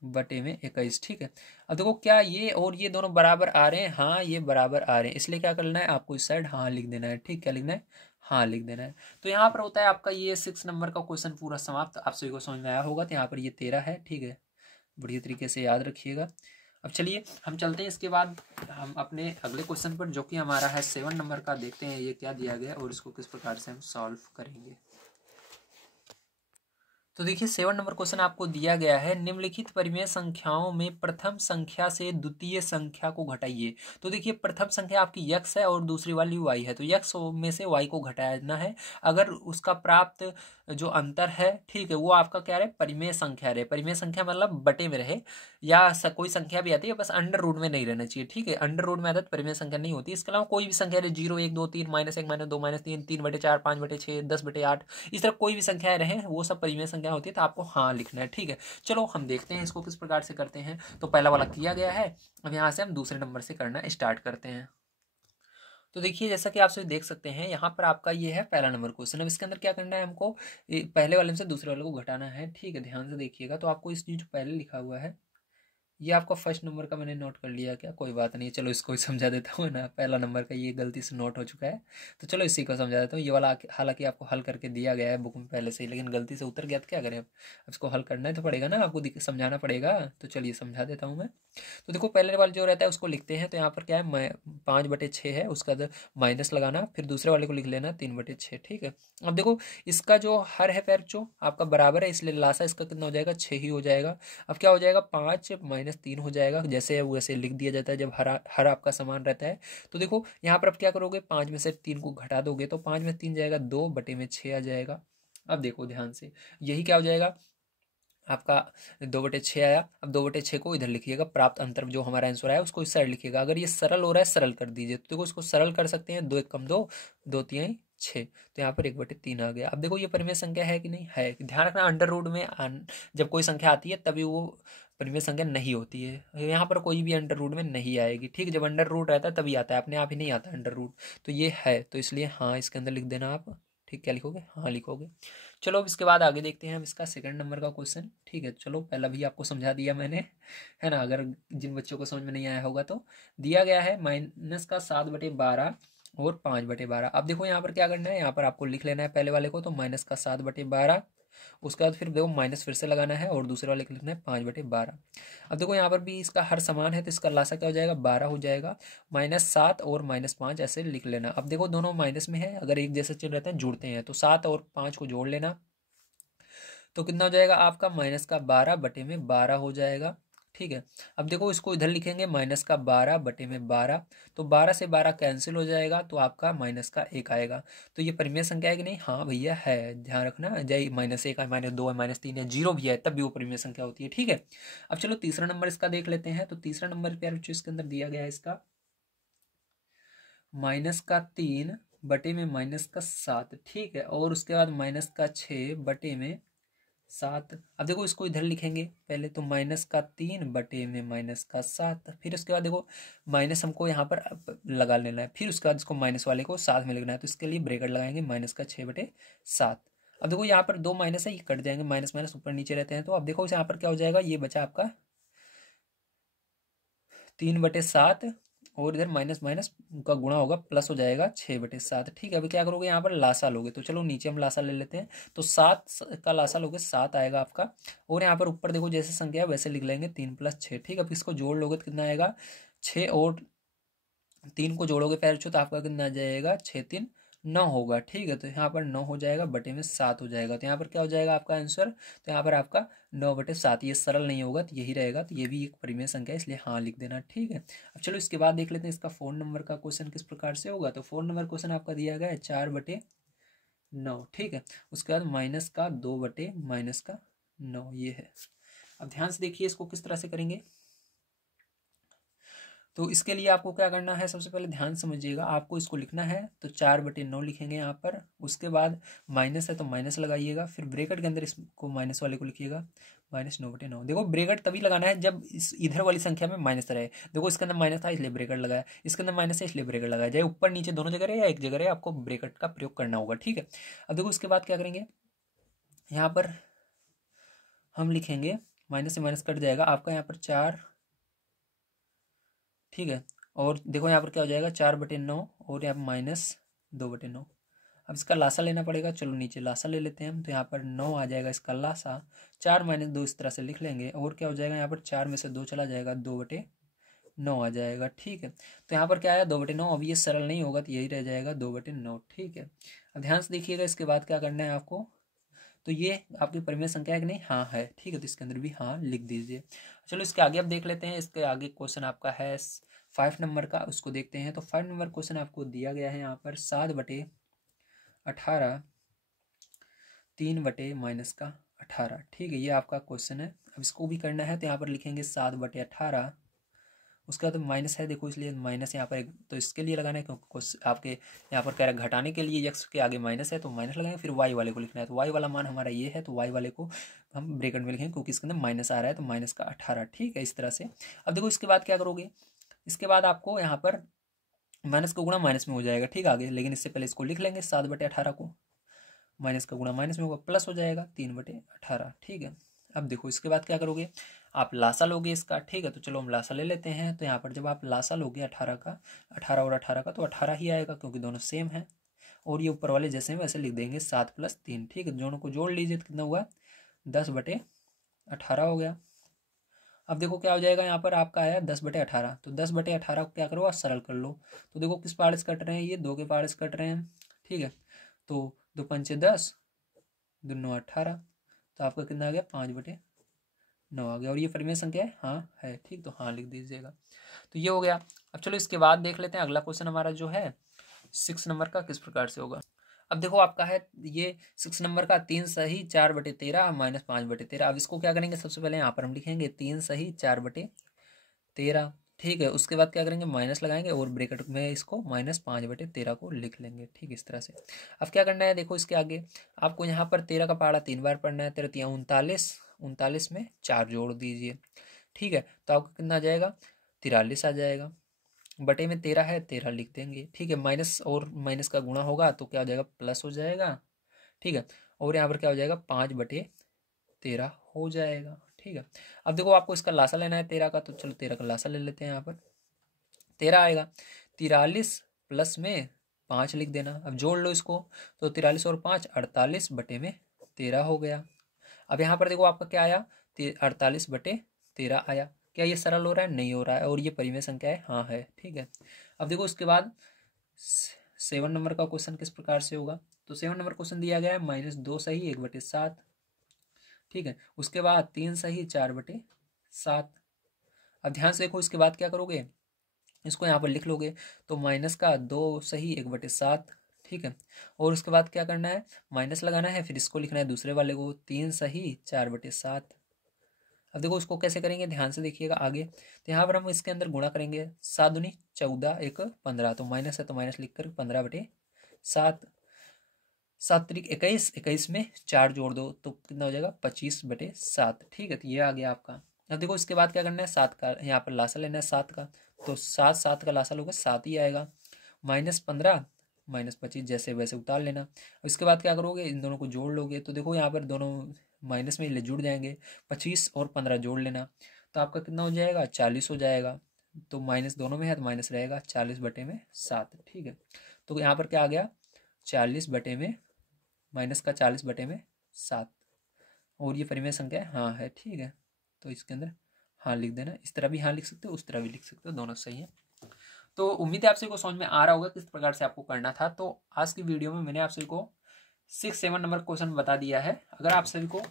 बटे में 21, ठीक है। अब देखो क्या ये और ये दोनों बराबर आ रहे हैं, हाँ ये बराबर आ रहे हैं, इसलिए क्या करना है आपको, इस साइड हाँ लिख देना है, ठीक। क्या लिखना है, हाँ लिख देना है। तो यहाँ पर होता है आपका ये 6 नंबर का क्वेश्चन पूरा समाप्त। आप सभी को समझ में आया होगा। तो यहाँ पर ये 13 है, ठीक है, बढ़िया तरीके से याद रखिएगा। अब चलिए हम चलते हैं, इसके बाद हम अपने अगले क्वेश्चन पर, जो कि हमारा है 7 नंबर का। देखते हैं ये क्या दिया गया और इसको किस प्रकार से हम सॉल्व करेंगे। तो देखिए 7 नंबर क्वेश्चन आपको दिया गया है, निम्नलिखित परिमेय संख्याओं में प्रथम संख्या से द्वितीय संख्या को घटाइए। तो देखिए प्रथम संख्या आपकी x है और दूसरी वाली y है, तो x में से y को घटाना है। अगर उसका प्राप्त जो अंतर है, ठीक है, वो आपका क्या रहे, परिमेय संख्या रहे। परिमेय संख्या मतलब बटे में रहे, या कोई संख्या भी आती है, बस अंडर रूट में नहीं रहना चाहिए, ठीक है। अंडर रूट में आता है तो परिमेय संख्या नहीं होती। इसके अलावा कोई भी संख्या 0 1 2 3 -1 -2 -3 3/4 5/6 10/8, इस तरह कोई भी संख्याएं रहे, वो सब परिमेय संख्या होती है। तो आपको हाँ लिखना है, ठीक है। चलो हम देखते हैं इसको किस प्रकार से करते हैं। तो पहला वाला किया गया है, अब यहाँ से हम दूसरे नंबर से करना स्टार्ट करते हैं। तो देखिए जैसा कि आप सभी देख सकते हैं, यहाँ पर आपका ये है पहला नंबर क्वेश्चन। अब इसके अंदर क्या करना है, हमको पहले वाले से दूसरे वाले को घटाना है, ठीक है। ध्यान से देखिएगा, तो आपको इस जो पहले लिखा हुआ है ये आपका फर्स्ट नंबर का मैंने नोट कर लिया क्या, कोई बात नहीं, चलो इसको ही समझा देता हूँ ना। पहला नंबर का ये गलती से नोट हो चुका है, तो चलो इसी को समझा देता हूँ। ये वाला हालांकि आपको हल करके दिया गया है बुक में पहले से ही, लेकिन गलती से उतर गया तो क्या करें अब इसको हल करना ही तो पड़ेगा ना, आपको समझाना पड़ेगा। तो चलिए समझा देता हूँ मैं। तो देखो पहले वाला जो रहता है उसको लिखते हैं, तो यहाँ पर क्या है 5/6 है, उसका माइनस लगाना, फिर दूसरे वाले को लिख लेना 3/6, ठीक है। अब देखो इसका जो हर है पैर जो आपका बराबर है, इसलिए लासा इसका कितना हो जाएगा, 6 ही हो जाएगा। अब क्या हो जाएगा, 5 - 3 हो जाएगा, जैसे है वैसे लिख दिया जाता है जब हर आपका समान रहता है। तो देखो यहाँ पर अब क्या करोगे, 5 में से 3 को घटा दोगे तो 5 में 3 जाएगा, 2/6 आ जाएगा। अब देखो ध्यान से, यही क्या हो जाएगा आपका 2/6 आया। अब 2/6 को इधर लिखिएगा, प्राप्त अंतर जो हमारा आंसर आया उसको इस साइड लिखिएगा। अगर ये सरल हो रहा है सरल कर दीजिए, तो देखो इसको सरल कर सकते हैं, 2 1 कम 2, 2 3 6, तो यहाँ पर 1/3 आ गया। अब देखो ये परिमेय संख्या है कि नहीं है, ध्यान रखना अंडर रूट में जब कोई संख्या आती है तभी वो परिमेय संख्या नहीं होती है। यहाँ पर कोई भी अंडर रूट में नहीं आएगी, ठीक। जब अंडर रूट रहता है तभी आता है, अपने आप ही नहीं आता अंडर रूट। तो ये है, तो इसलिए हाँ इसके अंदर लिख देना आप, ठीक। क्या लिखोगे, हाँ लिखोगे। चलो अब इसके बाद आगे देखते हैं हम इसका सेकंड नंबर का क्वेश्चन, ठीक है। चलो पहला भी आपको समझा दिया मैंने, है ना, अगर जिन बच्चों को समझ में नहीं आया होगा तो। दिया गया है -7/12 और 5/12। अब देखो यहाँ पर क्या करना है, यहाँ पर आपको लिख लेना है पहले वाले को, तो -7/12, उसके बाद फिर देखो माइनस फिर से लगाना है और दूसरे वाले को लिखना है 5/12। अब देखो यहाँ पर भी इसका हर समान है, तो इसका लासा क्या हो जाएगा, 12 हो जाएगा। -7 और -5 ऐसे लिख लेना। अब देखो दोनों माइनस में है, अगर एक जैसे चिन्ह रहते हैं जुड़ते हैं, तो 7 और 5 को जोड़ लेना, तो कितना हो जाएगा आपका -12/12 हो जाएगा, ठीक है। अब देखो इसको इधर लिखेंगे -12/12, तो 12 से 12 कैंसिल हो जाएगा, तो आपका -1 आएगा। तो ये परिमेय संख्या है कि नहीं, हाँ भैया है, ध्यान रखना, चाहे -1 है, -2 है, -3 है, 0 भी है, तब भी वो परिमेय संख्या होती है, ठीक है। अब चलो तीसरा नंबर इसका देख लेते हैं। तो तीसरा नंबर प्यारे बच्चों इसके अंदर दिया गया है इसका -3 बटे में -7, ठीक है, और उसके बाद -6 बटे में 7। अब देखो इसको इधर लिखेंगे पहले, तो -3 बटे में -7, फिर उसके बाद देखो माइनस हमको यहाँ पर लगा लेना है, फिर उसके बाद इसको माइनस वाले को साथ में लिखना है, तो इसके लिए ब्रैकेट लगाएंगे -6/7। अब देखो यहाँ पर 2 माइनस है, ये कट जाएंगे, माइनस माइनस ऊपर नीचे रहते हैं, तो अब देखो यहाँ पर क्या हो जाएगा, ये बचा आपका 3/7, और इधर माइनस माइनस का गुणा होगा, प्लस हो जाएगा 6/7, ठीक है। अभी क्या करोगे, यहाँ पर लासा लोगे, तो चलो नीचे हम लासा ले लेते हैं, तो 7 का लासा लोगे 7 आएगा आपका, और यहाँ पर ऊपर देखो जैसे संख्या है वैसे लिख लेंगे 3 + 6, ठीक है। अब इसको जोड़ लोगे तो कितना आएगा, 6 और 3 को जोड़ोगे पैर छो, तो आपका कितना आ जाएगा, 6 3 9 होगा, ठीक है। तो यहाँ पर 9 हो जाएगा, बटे में 7 हो जाएगा, तो यहाँ पर क्या हो जाएगा आपका आंसर, तो यहाँ पर आपका 9/7। ये सरल नहीं होगा तो यही रहेगा, तो ये भी एक परिमेय संख्या है, इसलिए हाँ लिख देना, ठीक है। अब चलो इसके बाद देख लेते हैं इसका 4 नंबर का क्वेश्चन किस प्रकार से होगा। तो 4 नंबर क्वेश्चन आपका दिया गया है 4/9, ठीक है। उसके बाद -2/-9 ये है। अब ध्यान से देखिए इसको किस तरह से करेंगे। तो इसके लिए आपको क्या करना है, सबसे पहले ध्यान समझिएगा, आपको इसको लिखना है, तो 4/9 लिखेंगे यहाँ पर। उसके बाद माइनस है तो माइनस लगाइएगा, फिर ब्रैकेट के अंदर इसको माइनस वाले को लिखिएगा, -9/9। देखो ब्रैकेट तभी लगाना है जब इस इधर वाली संख्या में माइनस रहे। देखो इसके अंदर माइनस था इसलिए ब्रैकेट लगाया, इसके अंदर माइनस है इसलिए ब्रैकेट लगाया, चाहे ऊपर नीचे दोनों जगह रहे या एक जगह रहे, आपको ब्रैकेट का प्रयोग करना होगा, ठीक है। अब देखो इसके बाद क्या करेंगे, यहाँ पर हम लिखेंगे, माइनस से माइनस कट जाएगा आपका, यहाँ पर 4, ठीक है। और देखो यहाँ पर क्या हो जाएगा, 4/9, और यहाँ पर -2/9। अब इसका लासा लेना पड़ेगा, चलो नीचे लासा ले लेते हैं हम, तो यहाँ पर 9 आ जाएगा इसका लासा, 4 - 2 इस तरह से लिख लेंगे, और क्या हो जाएगा, यहाँ पर 4 में से 2 चला जाएगा, 2/9 आ जाएगा, ठीक है। तो यहाँ पर क्या आया, 2/9। अब ये सरल नहीं होगा तो यही रह जाएगा 2/9, ठीक है। अब ध्यान से देखिएगा इसके बाद क्या करना है आपको, तो ये आपकी परिमेय संख्या है कि नहीं, हाँ है, ठीक है। तो इसके अंदर भी हाँ लिख दीजिए। चलो इसके आगे अब देख लेते हैं, इसके आगे क्वेश्चन आपका है 5 नंबर का, उसको देखते हैं। तो 5 नंबर क्वेश्चन आपको दिया गया है यहाँ पर 7/18, 3/-18, ठीक है। ये आपका क्वेश्चन है। अब इसको भी करना है, तो यहाँ पर लिखेंगे 7/18, उसके बाद माइनस है देखो, इसलिए माइनस यहाँ पर एक, तो इसके लिए लगाना है क्योंकि आपके यहाँ पर कह रहा है घटाने के लिए x के आगे माइनस है, तो माइनस लगाएंगे, फिर y वाले को लिखना है, तो y वाला मान हमारा ये है, तो y वाले को हम ब्रैकेट में लिखेंगे क्योंकि इसके अंदर माइनस आ रहा है, तो -18, ठीक है, इस तरह से। अब देखो इसके बाद क्या करोगे, इसके बाद आपको यहाँ पर माइनस का गुणा माइनस में हो जाएगा, ठीक आगे, लेकिन इससे पहले इसको लिख लेंगे 7/18 को, माइनस का गुणा माइनस में होगा, प्लस हो जाएगा 3/18, ठीक है। अब देखो इसके बाद क्या करोगे, आप लासा लोगे इसका, ठीक है। तो चलो हम लासा ले लेते हैं। तो यहाँ पर जब आप लासा लोगे 18 का, 18 और 18 का, तो 18 ही आएगा क्योंकि दोनों सेम है। और ये ऊपर वाले जैसे हैं वैसे लिख देंगे 7 + 3, ठीक है। दोनों को जोड़ लीजिए तो कितना हुआ, 10/18 हो गया। अब देखो क्या हो जाएगा, यहाँ पर आपका आया 10/18। तो 10/18 को क्या करो, आप सरल कर लो। तो देखो किस पार्ट से कट रहे हैं, ये 2 के पार्ट से कट रहे हैं, ठीक है। तो 2 पंचे 10, 2 9 18, तो आपका कितना आ गया, 5/9 आ गया। और ये परिमेय संख्या है, हाँ है, ठीक। तो हाँ लिख दीजिएगा। तो ये हो गया। अब चलो इसके बाद देख लेते हैं अगला क्वेश्चन हमारा जो है 6 नंबर का किस प्रकार से होगा। अब देखो आपका है ये 6 नंबर का 3 सही 4/13 - 5/13। अब इसको क्या करेंगे, सबसे पहले यहाँ पर हम लिखेंगे 3 सही 4/13, ठीक है। उसके बाद क्या करेंगे, माइनस लगाएंगे और ब्रैकेट में इसको -5/13 को लिख लेंगे, ठीक इस तरह से। अब क्या करना है, देखो इसके आगे आपको यहाँ पर 13 का पहाड़ा 3 बार पढ़ना है। 13 × 39, 39 में 4 जोड़ दीजिए, ठीक है। तो आपको कितना आ जाएगा, 43 आ जाएगा। बटे में 13 है, 13 लिख देंगे, ठीक है। माइनस और माइनस का गुणा होगा तो क्या हो जाएगा, प्लस हो जाएगा, ठीक है। और यहाँ पर क्या हो जाएगा, 5/13 हो जाएगा, ठीक है। अब देखो आपको इसका लासा लेना है 13 का, तो चलो 13 का लासा ले लेते हैं। यहाँ पर 13 आएगा, 43 प्लस में 5 लिख देना। अब जोड़ लो इसको, तो 43 और 5 48/13 हो गया। अब यहाँ पर देखो आपका क्या आया, 48/13 आया। क्या ये सरल हो रहा है, नहीं हो रहा है। और ये परिमेय संख्या है, हाँ है, ठीक है। अब देखो उसके बाद 7 नंबर का क्वेश्चन किस प्रकार से होगा। तो 7 नंबर क्वेश्चन दिया गया है -2 सही 1/7, ठीक है। उसके बाद 3 सही 4/7। अब ध्यान से देखो इसके बाद क्या करोगे, इसको यहाँ पर लिख लोगे। तो -2 सही 1/7, ठीक है। और उसके बाद क्या करना है, माइनस लगाना है, फिर इसको लिखना है दूसरे वाले को 3 सही 4/7। अब देखो उसको कैसे करेंगे, ध्यान से देखिएगा आगे। तो यहाँ पर हम इसके अंदर गुणा करेंगे, 7 दूनी 14, 1 15, तो माइनस है तो माइनस लिख कर 15/7, 7 त्रिक 21, 21 में 4 जोड़ दो तो कितना हो जाएगा, 25/7, ठीक है। तो ये आ गया आपका। अब देखो इसके बाद क्या करना है, 7 का यहाँ पर लासा लेना है 7 का। तो 7 का लासा लोगे 7 ही आएगा। -15 -25 जैसे वैसे उतार लेना। इसके बाद क्या करोगे, इन दोनों को जोड़ लोगे। तो देखो यहाँ पर दोनों माइनस में जुड़ जाएंगे, 25 और 15 जोड़ लेना। तो आपका कितना हो जाएगा, 40 हो जाएगा। तो माइनस दोनों में है तो माइनस रहेगा, 40/7, ठीक है। तो यहाँ पर क्या आ गया, 40/, माइनस का 40/7। और ये परिमेय संख्या है, हाँ है, ठीक है। तो इसके अंदर हाँ लिख देना। इस तरह भी हाँ लिख सकते हो, उस तरह भी लिख सकते हो, दोनों सही है। तो उम्मीद है आप सभी को समझ में आ रहा होगा किस प्रकार से आपको करना था। तो आज की वीडियो में मैंने आप सभी को 6 7 नंबर क्वेश्चन बता दिया है। अगर आप सभी को,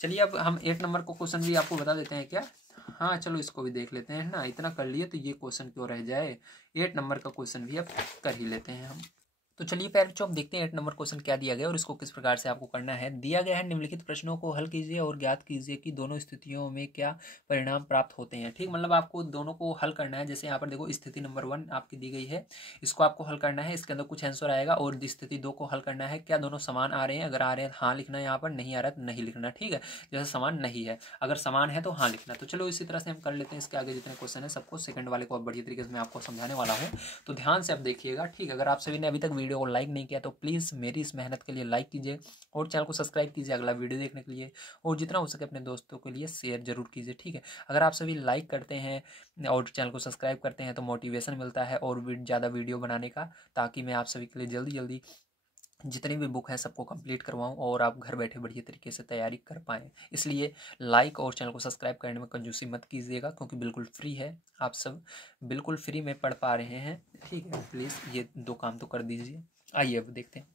चलिए अब हम 8 नंबर को क्वेश्चन भी आपको बता देते हैं क्या। हाँ चलो इसको भी देख लेते हैं ना, इतना कर लिए तो ये क्वेश्चन क्यों रह जाए। 8 नंबर का क्वेश्चन भी अब कर ही लेते हैं हम। तो चलिए पहले बच्चों हम देखते हैं 8 नंबर क्वेश्चन क्या दिया गया और इसको किस प्रकार से आपको करना है। दिया गया है, निम्नलिखित प्रश्नों को हल कीजिए और ज्ञात कीजिए कि दोनों स्थितियों में क्या परिणाम प्राप्त होते हैं, ठीक। मतलब आपको दोनों को हल करना है। जैसे यहाँ पर देखो स्थिति नंबर 1 आपकी दी गई है, इसको आपको हल करना है। इसके अंदर कुछ आंसर आएगा और स्थिति 2 को हल करना है। क्या दोनों समान आ रहे हैं, अगर आ रहे हैं हाँ लिखना है, यहाँ पर नहीं आ रहा है तो नहीं लिखना, ठीक है। जैसे समान नहीं है, अगर समान है तो हाँ लिखना। तो चलो इसी तरह से हम कर लेते हैं। इसके आगे जितने क्वेश्चन है सबको, सेकंड वाले को अब बढ़िया तरीके से मैं आपको समझाने वाला हूँ, तो ध्यान से आप देखिएगा, ठीक। अगर आप सभी ने अभी तक वीडियो को लाइक नहीं किया तो प्लीज़ मेरी इस मेहनत के लिए लाइक कीजिए और चैनल को सब्सक्राइब कीजिए अगला वीडियो देखने के लिए, और जितना हो सके अपने दोस्तों के लिए शेयर जरूर कीजिए, ठीक है। अगर आप सभी लाइक करते हैं और चैनल को सब्सक्राइब करते हैं तो मोटिवेशन मिलता है और ज़्यादा वीडियो बनाने का, ताकि मैं आप सभी के लिए जल्दी जल्दी जितनी भी बुक है सबको कंप्लीट करवाऊं और आप घर बैठे बढ़िया तरीके से तैयारी कर पाएँ। इसलिए लाइक और चैनल को सब्सक्राइब करने में कंजूसी मत कीजिएगा, क्योंकि बिल्कुल फ्री है, आप सब बिल्कुल फ्री में पढ़ पा रहे हैं, ठीक है। प्लीज़ ये 2 काम तो कर दीजिए। आइए अब देखते हैं।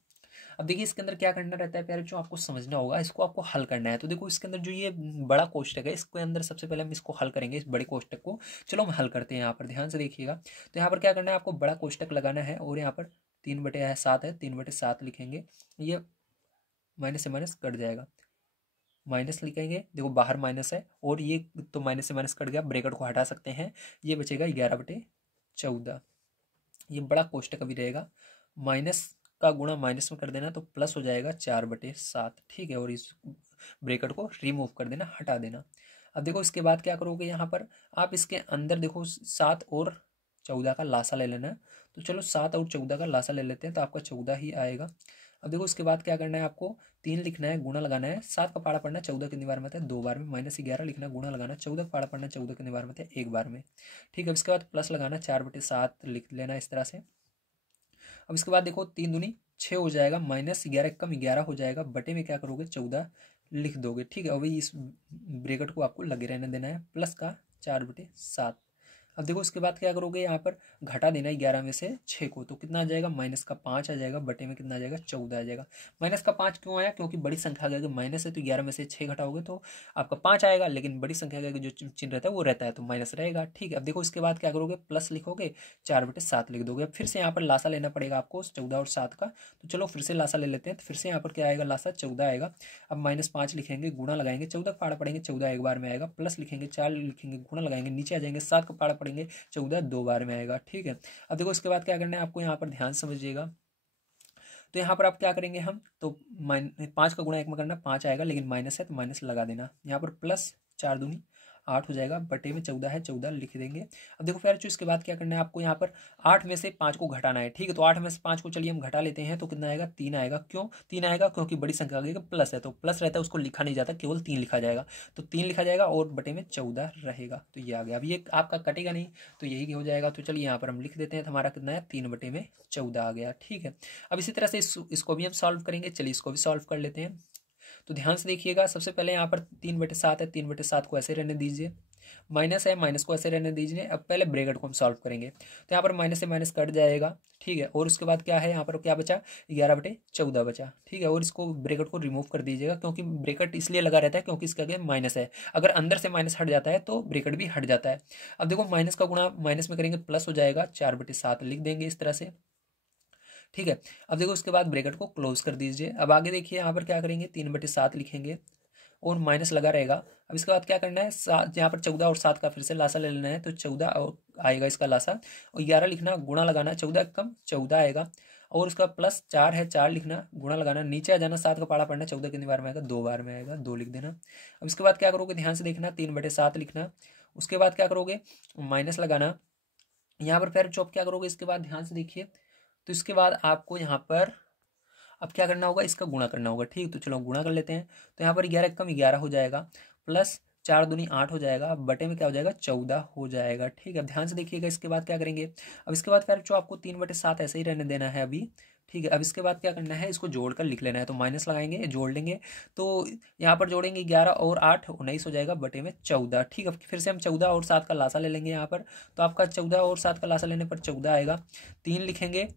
अब देखिए इसके अंदर क्या करना रहता है प्यारे बच्चों, आपको समझना होगा, इसको आपको हल करना है। तो देखो इसके अंदर जो ये बड़ा कोष्टक है, इसके अंदर सबसे पहले हम इसको हल करेंगे, इस बड़े कोष्टक को। चलो हम हल करते हैं। यहाँ पर ध्यान से देखिएगा। तो यहाँ पर क्या करना है, आपको बड़ा कोष्टक लगाना है और यहाँ पर 3/7 है, 3/7 लिखेंगे। ये माइनस से माइनस कट जाएगा, माइनस लिखेंगे। देखो बाहर माइनस है और ये तो माइनस से माइनस कट गया, ब्रैकेट को हटा सकते हैं। ये बचेगा 11/14। ये बड़ा कोष्टक अभी रहेगा, माइनस का गुणा माइनस में कर देना तो प्लस हो जाएगा 4/7, ठीक है। और इस ब्रैकेट को रिमूव कर देना, हटा देना। अब देखो इसके बाद क्या करोगे, यहाँ पर आप इसके अंदर देखो 7 और 14 का लासा ले लेना है। तो चलो 7 और 14 का लासा ले लेते हैं, तो आपका 14 ही आएगा। अब देखो इसके बाद क्या करना है आपको, 3 लिखना है, गुणा लगाना है, 7 का पाड़ा पढ़ना 14 कितनी बार में आता है 2 बार में, -11 लिखना, गुणा लगाना, 14 का पाड़ा पढ़ना 14 कितनी बार में आता है 1 बार में। ठीक है, अब इसके बाद प्लस लगाना, 4/7 लिख लेना इस तरह से। अब इसके बाद देखो 3 दूनी 6 हो जाएगा, -11 कम 11 हो जाएगा, बटे में क्या करोगे 14 लिख दोगे। ठीक है, अभी इस ब्रैकेट को आपको लगे रहने देना है, प्लस का 4/7। अब देखो इसके बाद क्या करोगे, यहाँ पर घटा देना है 11 में से 6 को, तो कितना आ जाएगा -5 आ जाएगा, बटे में कितना आ जाएगा 14 आ जाएगा। -5 क्यों आया, क्योंकि बड़ी संख्या का माइनस है तो 11 में से 6 घटाओगे तो आपका 5 आएगा, लेकिन बड़ी संख्या का जो चिन्ह रहता है वो रहता है तो माइनस रहेगा। ठीक है, अब देखो इसके बाद क्या करोगे, प्लस लिखोगे, 4/7 लिख दोगे। अब फिर से यहाँ पर लासा लेना पड़ेगा आपको 14 और 7 का, तो चलो फिर से लासा ले लेते हैं। तो फिर से यहाँ पर क्या आएगा, लासा 14 आएगा। अब -5 लिखेंगे, गुणा लगाएंगे, 14 का पाड़ा पड़ेंगे 14 एक बार में आएगा, प्लस लिखेंगे 4 लिखेंगे, गुणा लगाएंगे, नीचे आ जाएंगे, 7 का पाड़ा पड़ेंगे 14 2 बार में आएगा। ठीक है, अब देखो इसके बाद क्या करना है आपको, यहाँ पर ध्यान समझिएगा। तो यहाँ पर आप क्या करेंगे, हम तो 5 का गुणा 1 में करना, 5 आएगा, लेकिन माइनस है तो माइनस लगा देना। यहाँ पर प्लस 4 दूनी 8 हो जाएगा, बटे में 14 है 14 लिख देंगे। अब देखो फिर इसके बाद क्या करना है आपको, यहाँ पर 8 में से 5 को घटाना है। ठीक है, तो 8 में से 5 को चलिए हम घटा लेते हैं, तो कितना आएगा 3 आएगा। क्यों 3 आएगा, क्योंकि बड़ी संख्या आगे प्लस है, तो प्लस रहता है उसको लिखा नहीं जाता, केवल 3 लिखा जाएगा, तो 3 लिखा जाएगा और बटे में 14 रहेगा। तो ये आ गया। अब ये आपका कटेगा नहीं तो यही हो जाएगा। तो चलिए यहाँ पर हम लिख देते हैं, तो हमारा कितना है 3/14 आ गया। ठीक है, अब इसी तरह से इसको भी हम सॉल्व करेंगे। चलिए इसको भी सॉल्व कर लेते हैं। तो ध्यान से देखिएगा, सबसे पहले यहाँ पर 3/7 है, 3/7 को ऐसे रहने दीजिए, माइनस है माइनस को ऐसे रहने दीजिए। अब पहले ब्रैकेट को हम सॉल्व करेंगे, तो यहाँ पर माइनस से माइनस कट जाएगा। ठीक है, और उसके बाद क्या है, यहाँ पर क्या बचा 11/14 बचा। ठीक है, और इसको ब्रैकेट को रिमूव कर दीजिएगा, क्योंकि ब्रैकेट इसलिए लगा रहता है क्योंकि इसका क्या माइनस है, अगर अंदर से माइनस हट जाता है तो ब्रैकेट भी हट जाता है। अब देखो माइनस का गुणा माइनस में करेंगे, प्लस हो जाएगा, 4/7 लिख देंगे इस तरह से। ठीक है, अब देखो उसके बाद ब्रैकेट को क्लोज कर दीजिए। अब आगे देखिए यहाँ पर क्या करेंगे, 3/7 लिखेंगे और माइनस लगा रहेगा। अब इसके बाद क्या करना है, यहाँ पर 14 और 7 का फिर से लासा ले लेना है, तो 14 और आएगा इसका लासा, और 11 लिखना, गुणा लगाना, 14 कम 14 आएगा, और उसका प्लस 4 है 4 लिखना, गुणा लगाना, नीचे आ जाना, 7 का पाड़ा पढ़ना, 14 कितनी बार में आएगा 2 बार में आएगा, 2 लिख देना। अब इसके बाद क्या करोगे, ध्यान से देखना, 3/7 लिखना, उसके बाद क्या करोगे, माइनस लगाना, यहाँ पर फिर चौप क्या करोगे, इसके बाद ध्यान से देखिए, तो इसके बाद आपको यहाँ पर अब क्या करना होगा, इसका गुणा करना होगा। ठीक, तो चलो गुणा कर लेते हैं। तो यहाँ पर 11 कम 11 हो जाएगा, प्लस 4 दूनी 8 हो जाएगा, बटे में क्या हो जाएगा 14 हो जाएगा। ठीक है, अब ध्यान से देखिएगा, इसके बाद क्या करेंगे, अब इसके बाद फिर जो आपको 3/7 ऐसे ही रहने देना है अभी। ठीक है, अब इसके बाद क्या करना है, इसको जोड़कर लिख लेना है, तो माइनस लगाएंगे, जोड़ लेंगे, तो यहाँ पर जोड़ेंगे 11 और 8 19 हो जाएगा, बटे में 14। ठीक है, फिर से हम 14 और 7 का लासा ले लेंगे यहाँ पर, तो आपका 14 और 7 का लासा लेने पर 14 आएगा, 3 लिखेंगे,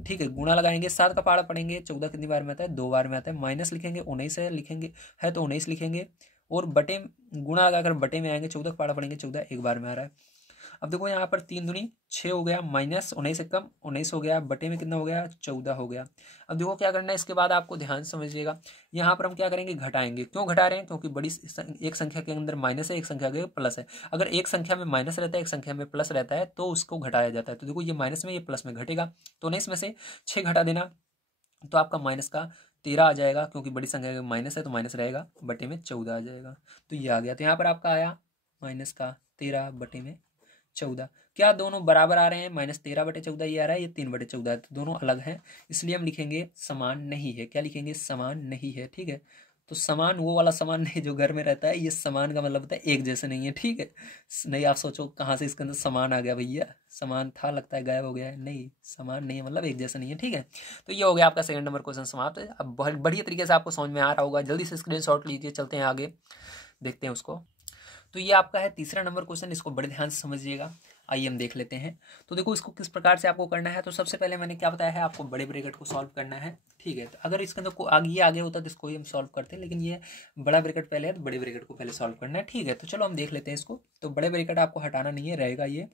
ठीक है, गुणा लगाएंगे, 7 का पाड़ा पढ़ेंगे, 14 कितनी बार में आता है 2 बार में आता है, माइनस लिखेंगे, 19 है लिखेंगे, है तो 19 लिखेंगे, और बटे गुणा लगाकर बटे में आएंगे, 14 का पाड़ा पढ़ेंगे, 14 एक बार में आ रहा है। अब देखो यहाँ पर 3 दूनी 6 हो गया, माइनस 19 से कम 19 हो गया, बटे में कितना हो गया 14 हो गया। अब देखो क्या करना है, इसके बाद आपको ध्यान समझिएगा, यहाँ पर हम क्या करेंगे, घटाएंगे। क्यों घटा रहे हैं, क्योंकि बड़ी एक संख्या के अंदर माइनस है, एक संख्या के प्लस है। अगर एक संख्या में माइनस रहता है, एक संख्या में प्लस रहता है, तो उसको घटाया जाता है। तो देखो ये माइनस में, ये प्लस में घटेगा, तो 19 में से 6 घटा देना, तो आपका माइनस का 13 आ जाएगा, क्योंकि बड़ी संख्या का माइनस है तो माइनस रहेगा, बटे में 14 आ जाएगा। तो ये आ गया, तो यहाँ पर आपका आया -13 बटे में 14। क्या दोनों बराबर आ रहे हैं, -13/14 ये आ रहा है, ये 3/14 है, तो दोनों अलग हैं, इसलिए हम लिखेंगे समान नहीं है। क्या लिखेंगे, समान नहीं है। ठीक है, तो समान वो वाला समान नहीं जो घर में रहता है, ये समान का मतलब होता है एक जैसे नहीं है। ठीक है, नहीं आप सोचो कहाँ से इसके अंदर समान आ गया भैया, समान था लगता है गायब हो गया है, नहीं समान नहीं है मतलब एक जैसा नहीं है। ठीक है, तो ये हो गया आपका सेकंड नंबर क्वेश्चन समाप्त। अब बहुत बढ़िया तरीके से आपको समझ में आ रहा होगा, जल्दी से स्क्रीनशॉट लीजिए, चलते हैं आगे देखते हैं उसको। तो ये आपका है तीसरा नंबर क्वेश्चन, इसको बड़े ध्यान से समझिएगा। आइए हम देख लेते हैं। तो देखो इसको किस प्रकार से आपको करना है, तो सबसे पहले मैंने क्या बताया है, आपको बड़े ब्रैकेट को सॉल्व करना है। ठीक है, तो अगर इसके अंदर आगे होता तो इसको ही हम सॉल्व करते, लेकिन ये बड़ा ब्रैकेट पहले है तो बड़े ब्रैकेट को पहले सॉल्व करना है। ठीक है, तो चलो हम देख लेते हैं इसको। तो बड़े ब्रैकेट आपको हटाना नहीं है, रहेगा ये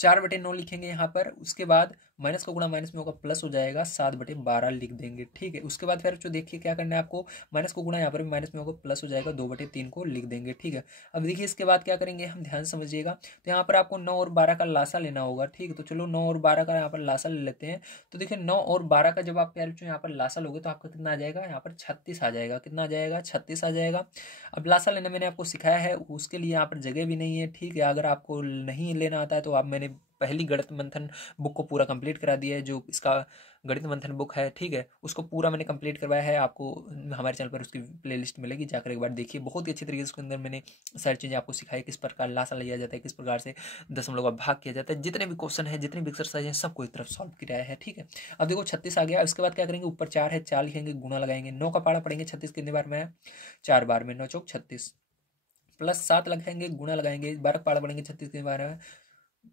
4/9 लिखेंगे यहाँ पर, उसके बाद माइनस का गुणा माइनस में होगा, प्लस हो जाएगा, 7/12 लिख देंगे। ठीक है, उसके बाद फिर जो देखिए क्या करना है आपको, माइनस को गुणा यहाँ पर भी माइनस में होगा, प्लस हो जाएगा, 2/3 को लिख देंगे। ठीक है, अब देखिए इसके बाद क्या करेंगे हम, ध्यान समझिएगा। तो यहाँ पर आपको 9 और 12 का लासा लेना होगा। ठीक है, तो चलो 9 और 12 का यहाँ पर लासा ले लेते हैं। तो देखिए 9 और 12 का जब आप यहाँ पर लासा लोगे तो आपका कितना आ जाएगा, यहाँ पर 36 आ जाएगा। कितना आ जाएगा, 36 आ जाएगा। अब लासा लेना मैंने आपको सिखाया है, उसके लिए यहाँ पर जगह भी नहीं है। ठीक है, अगर आपको नहीं लेना आता है तो आप मैंने मैंने पहली गणित मंथन बुक को पूरा कंप्लीट करा दिया है। जो इसका गणित मंथन बुक है, ठीक है, उसको पूरा मैंने कंप्लीट करवाया है। आपको हमारे चैनल पर उसकी प्लेलिस्ट मिलेगी, जाकर एक बार देखिए। बहुत ही अच्छी तरीके से उसके अंदर मैंने सारी चीज़ें आपको सिखाई, किस प्रकार लासा लिया जाता है, किस प्रकार से दशमलव का भाग किया जाता है, जितने भी क्वेश्चन है, जितनी भी एक्सरसाइज है, सबको एक तरफ सॉल्व किया है, ठीक है। अब देखो 36 आ गया। उसके बाद क्या करेंगे, ऊपर 4 है, 4 लिखेंगे, गुणा लगाएंगे, 9 का पाड़ा पड़ेंगे, 36 कितने बार में है, 4 बार में, 9 चौक 36, प्लस 7 लगाएंगे, गुणा लगाएंगे, 12 का पाड़ा पड़ेंगे, 36 कितने बार में,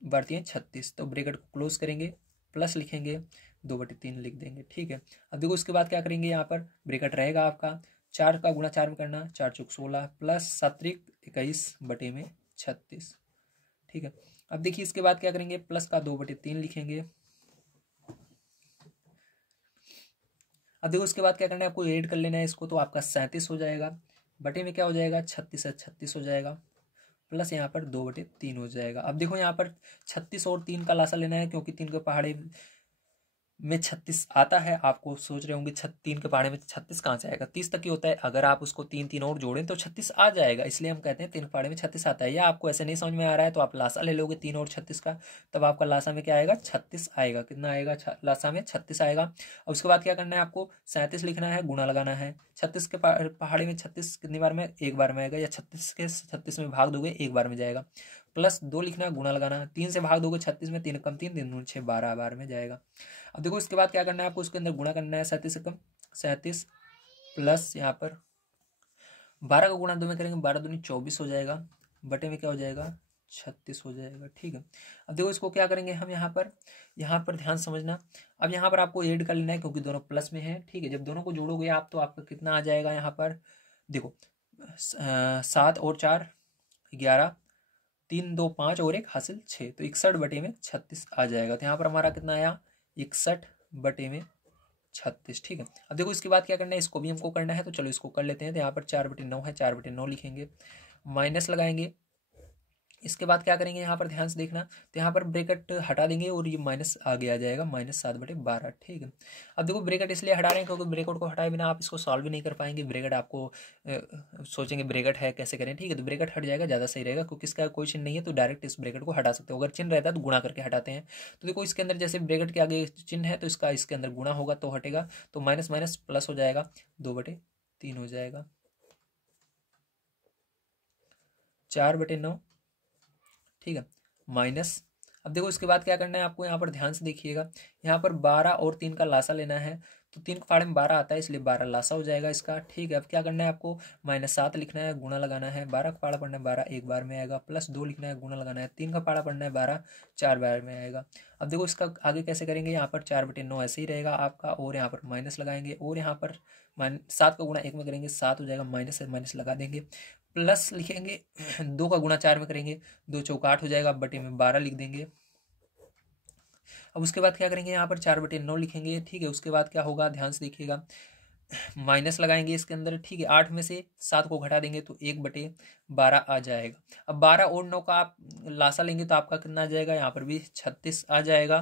बढ़ती है 36। तो ब्रैकेट को क्लोज करेंगे, प्लस लिखेंगे, 2/3 लिख देंगे, ठीक है। अब देखो उसके बाद क्या करेंगे, यहाँ पर ब्रैकेट रहेगा आपका, 4 का गुणा 4 में करना, 4 चौक 16, प्लस 7 21 बटे में 36, ठीक है। अब देखिए इसके बाद क्या करेंगे, प्लस का 2/3 लिखेंगे। अब देखो उसके बाद क्या करना है, आपको ऐड कर लेना है इसको, तो आपका 37 हो जाएगा, बटे में क्या हो जाएगा, 36 है, 36 हो जाएगा, प्लस यहाँ पर 2/3 हो जाएगा। अब देखो यहाँ पर 36 और 3 का लासा लेना है, क्योंकि 3 के पहाड़े में 36 आता है। आपको सोच रहे होंगे 3 के पहाड़े में 36 कहाँ से आएगा, 30 तक ही होता है। अगर आप उसको 3 और जोड़ें तो 36 आ जाएगा, इसलिए हम कहते हैं 3 के पहाड़े में 36 आता है। या आपको ऐसे नहीं समझ में आ रहा है तो आप लासा ले लोगे 3 और 36 का, तब आपका लासा में क्या आएगा, 36 आएगा। कितना आएगा, लासा में 36 आएगा। और उसके बाद क्या करना है, आपको 37 लिखना है, गुणा लगाना है। 36 के पहाड़े में 36 कितनी बार में, एक बार में आएगा, या 36 के 36 में भाग दोगे, एक बार में जाएगा। प्लस 2 लिखना है, गुणा लगाना है, 3 से भाग दोगे 36 में, 3 कम 3, 3 दूनी 6, 12 बार में जाएगा। अब देखो इसके बाद क्या करना है, आपको उसके अंदर गुणा करना है, 37 से कम 37, प्लस यहाँ पर 12 का गुणा 2 में करेंगे, 12 दूनी 24 हो जाएगा, बटे में क्या हो जाएगा, 36 हो जाएगा, ठीक है। अब देखो इसको क्या करेंगे हम, यहाँ पर ध्यान समझना। अब यहाँ पर आपको ऐड कर लेना है, क्योंकि दोनों प्लस में है, ठीक है। जब दोनों को जोड़ोगे आप, तो आपका कितना आ जाएगा, यहाँ पर देखो 7 और 4 11, 3 2 5 और 1 हासिल 6, तो 61 बटे में 36 आ जाएगा। तो यहाँ पर हमारा कितना आया, 61 बटे में 36, ठीक है। अब देखो इसके बाद क्या करना है, इसको भी हमको करना है, तो चलो इसको कर लेते हैं। तो यहाँ पर 4/9 है, 4/9 लिखेंगे, माइनस लगाएंगे। इसके बाद क्या करेंगे, यहाँ पर ध्यान से देखना, तो यहाँ पर ब्रैकेट हटा देंगे और ये माइनस आगे आ जाएगा, -7/12, ठीक है। अब देखो ब्रैकेट इसलिए हटा रहे हैं, क्योंकि ब्रैकेट को हटाए बिना आप इसको सॉल्व भी नहीं कर पाएंगे। ब्रैकेट आपको सोचेंगे ब्रैकेट है, कैसे करें, ठीक है। तो ब्रैकेट हट जाएगा, ज़्यादा सही रहेगा, क्योंकि इसका कोई चिन्ह नहीं है, तो डायरेक्ट इस ब्रैकेट को हटा सकते हो। अगर चिन्ह रहता है तो गुणा करके हटाते हैं। तो देखो इसके अंदर जैसे ब्रैकेट के आगे चिन्ह है, तो इसका इसके अंदर गुणा होगा तो हटेगा, तो माइनस माइनस प्लस हो जाएगा, 2/3 हो जाएगा, 4/9, ठीक है, माइनस। अब देखो इसके बाद क्या करना है आपको, यहाँ पर ध्यान से देखिएगा, यहाँ पर 12 और 3 का लासा लेना है। तो 3 के पहाड़े में 12 आता है, इसलिए 12 लासा हो जाएगा इसका, ठीक है। अब क्या करना है आपको, -7 लिखना है, गुणा लगाना है, 12 का पहाड़ा पढ़ना है, 12 एक बार में आएगा, प्लस 2 लिखना है, गुणा लगाना है, 3 का पहाड़ा पढ़ना है, 12 4 बार में आएगा। अब देखो इसका आगे कैसे करेंगे, यहाँ पर 4/9 ऐसे ही रहेगा आपका, और यहाँ पर माइनस लगाएंगे, और यहाँ पर 7 का गुणा 1 में करेंगे, 7 हो जाएगा, माइनस से माइनस लगा देंगे, प्लस लिखेंगे, 2 का गुणा 4 में करेंगे, 2 चौक 8 हो जाएगा, बटे में 12 लिख देंगे। अब उसके बाद क्या करेंगे, यहाँ पर 4/9 लिखेंगे, ठीक है। उसके बाद क्या होगा, ध्यान से देखिएगा, माइनस लगाएंगे इसके अंदर, ठीक है। 8 में से 7 को घटा देंगे तो 1/12 आ जाएगा। अब 12 और 9 का आप लासा लेंगे तो आपका कितना आ जाएगा, यहाँ पर भी 36 आ जाएगा,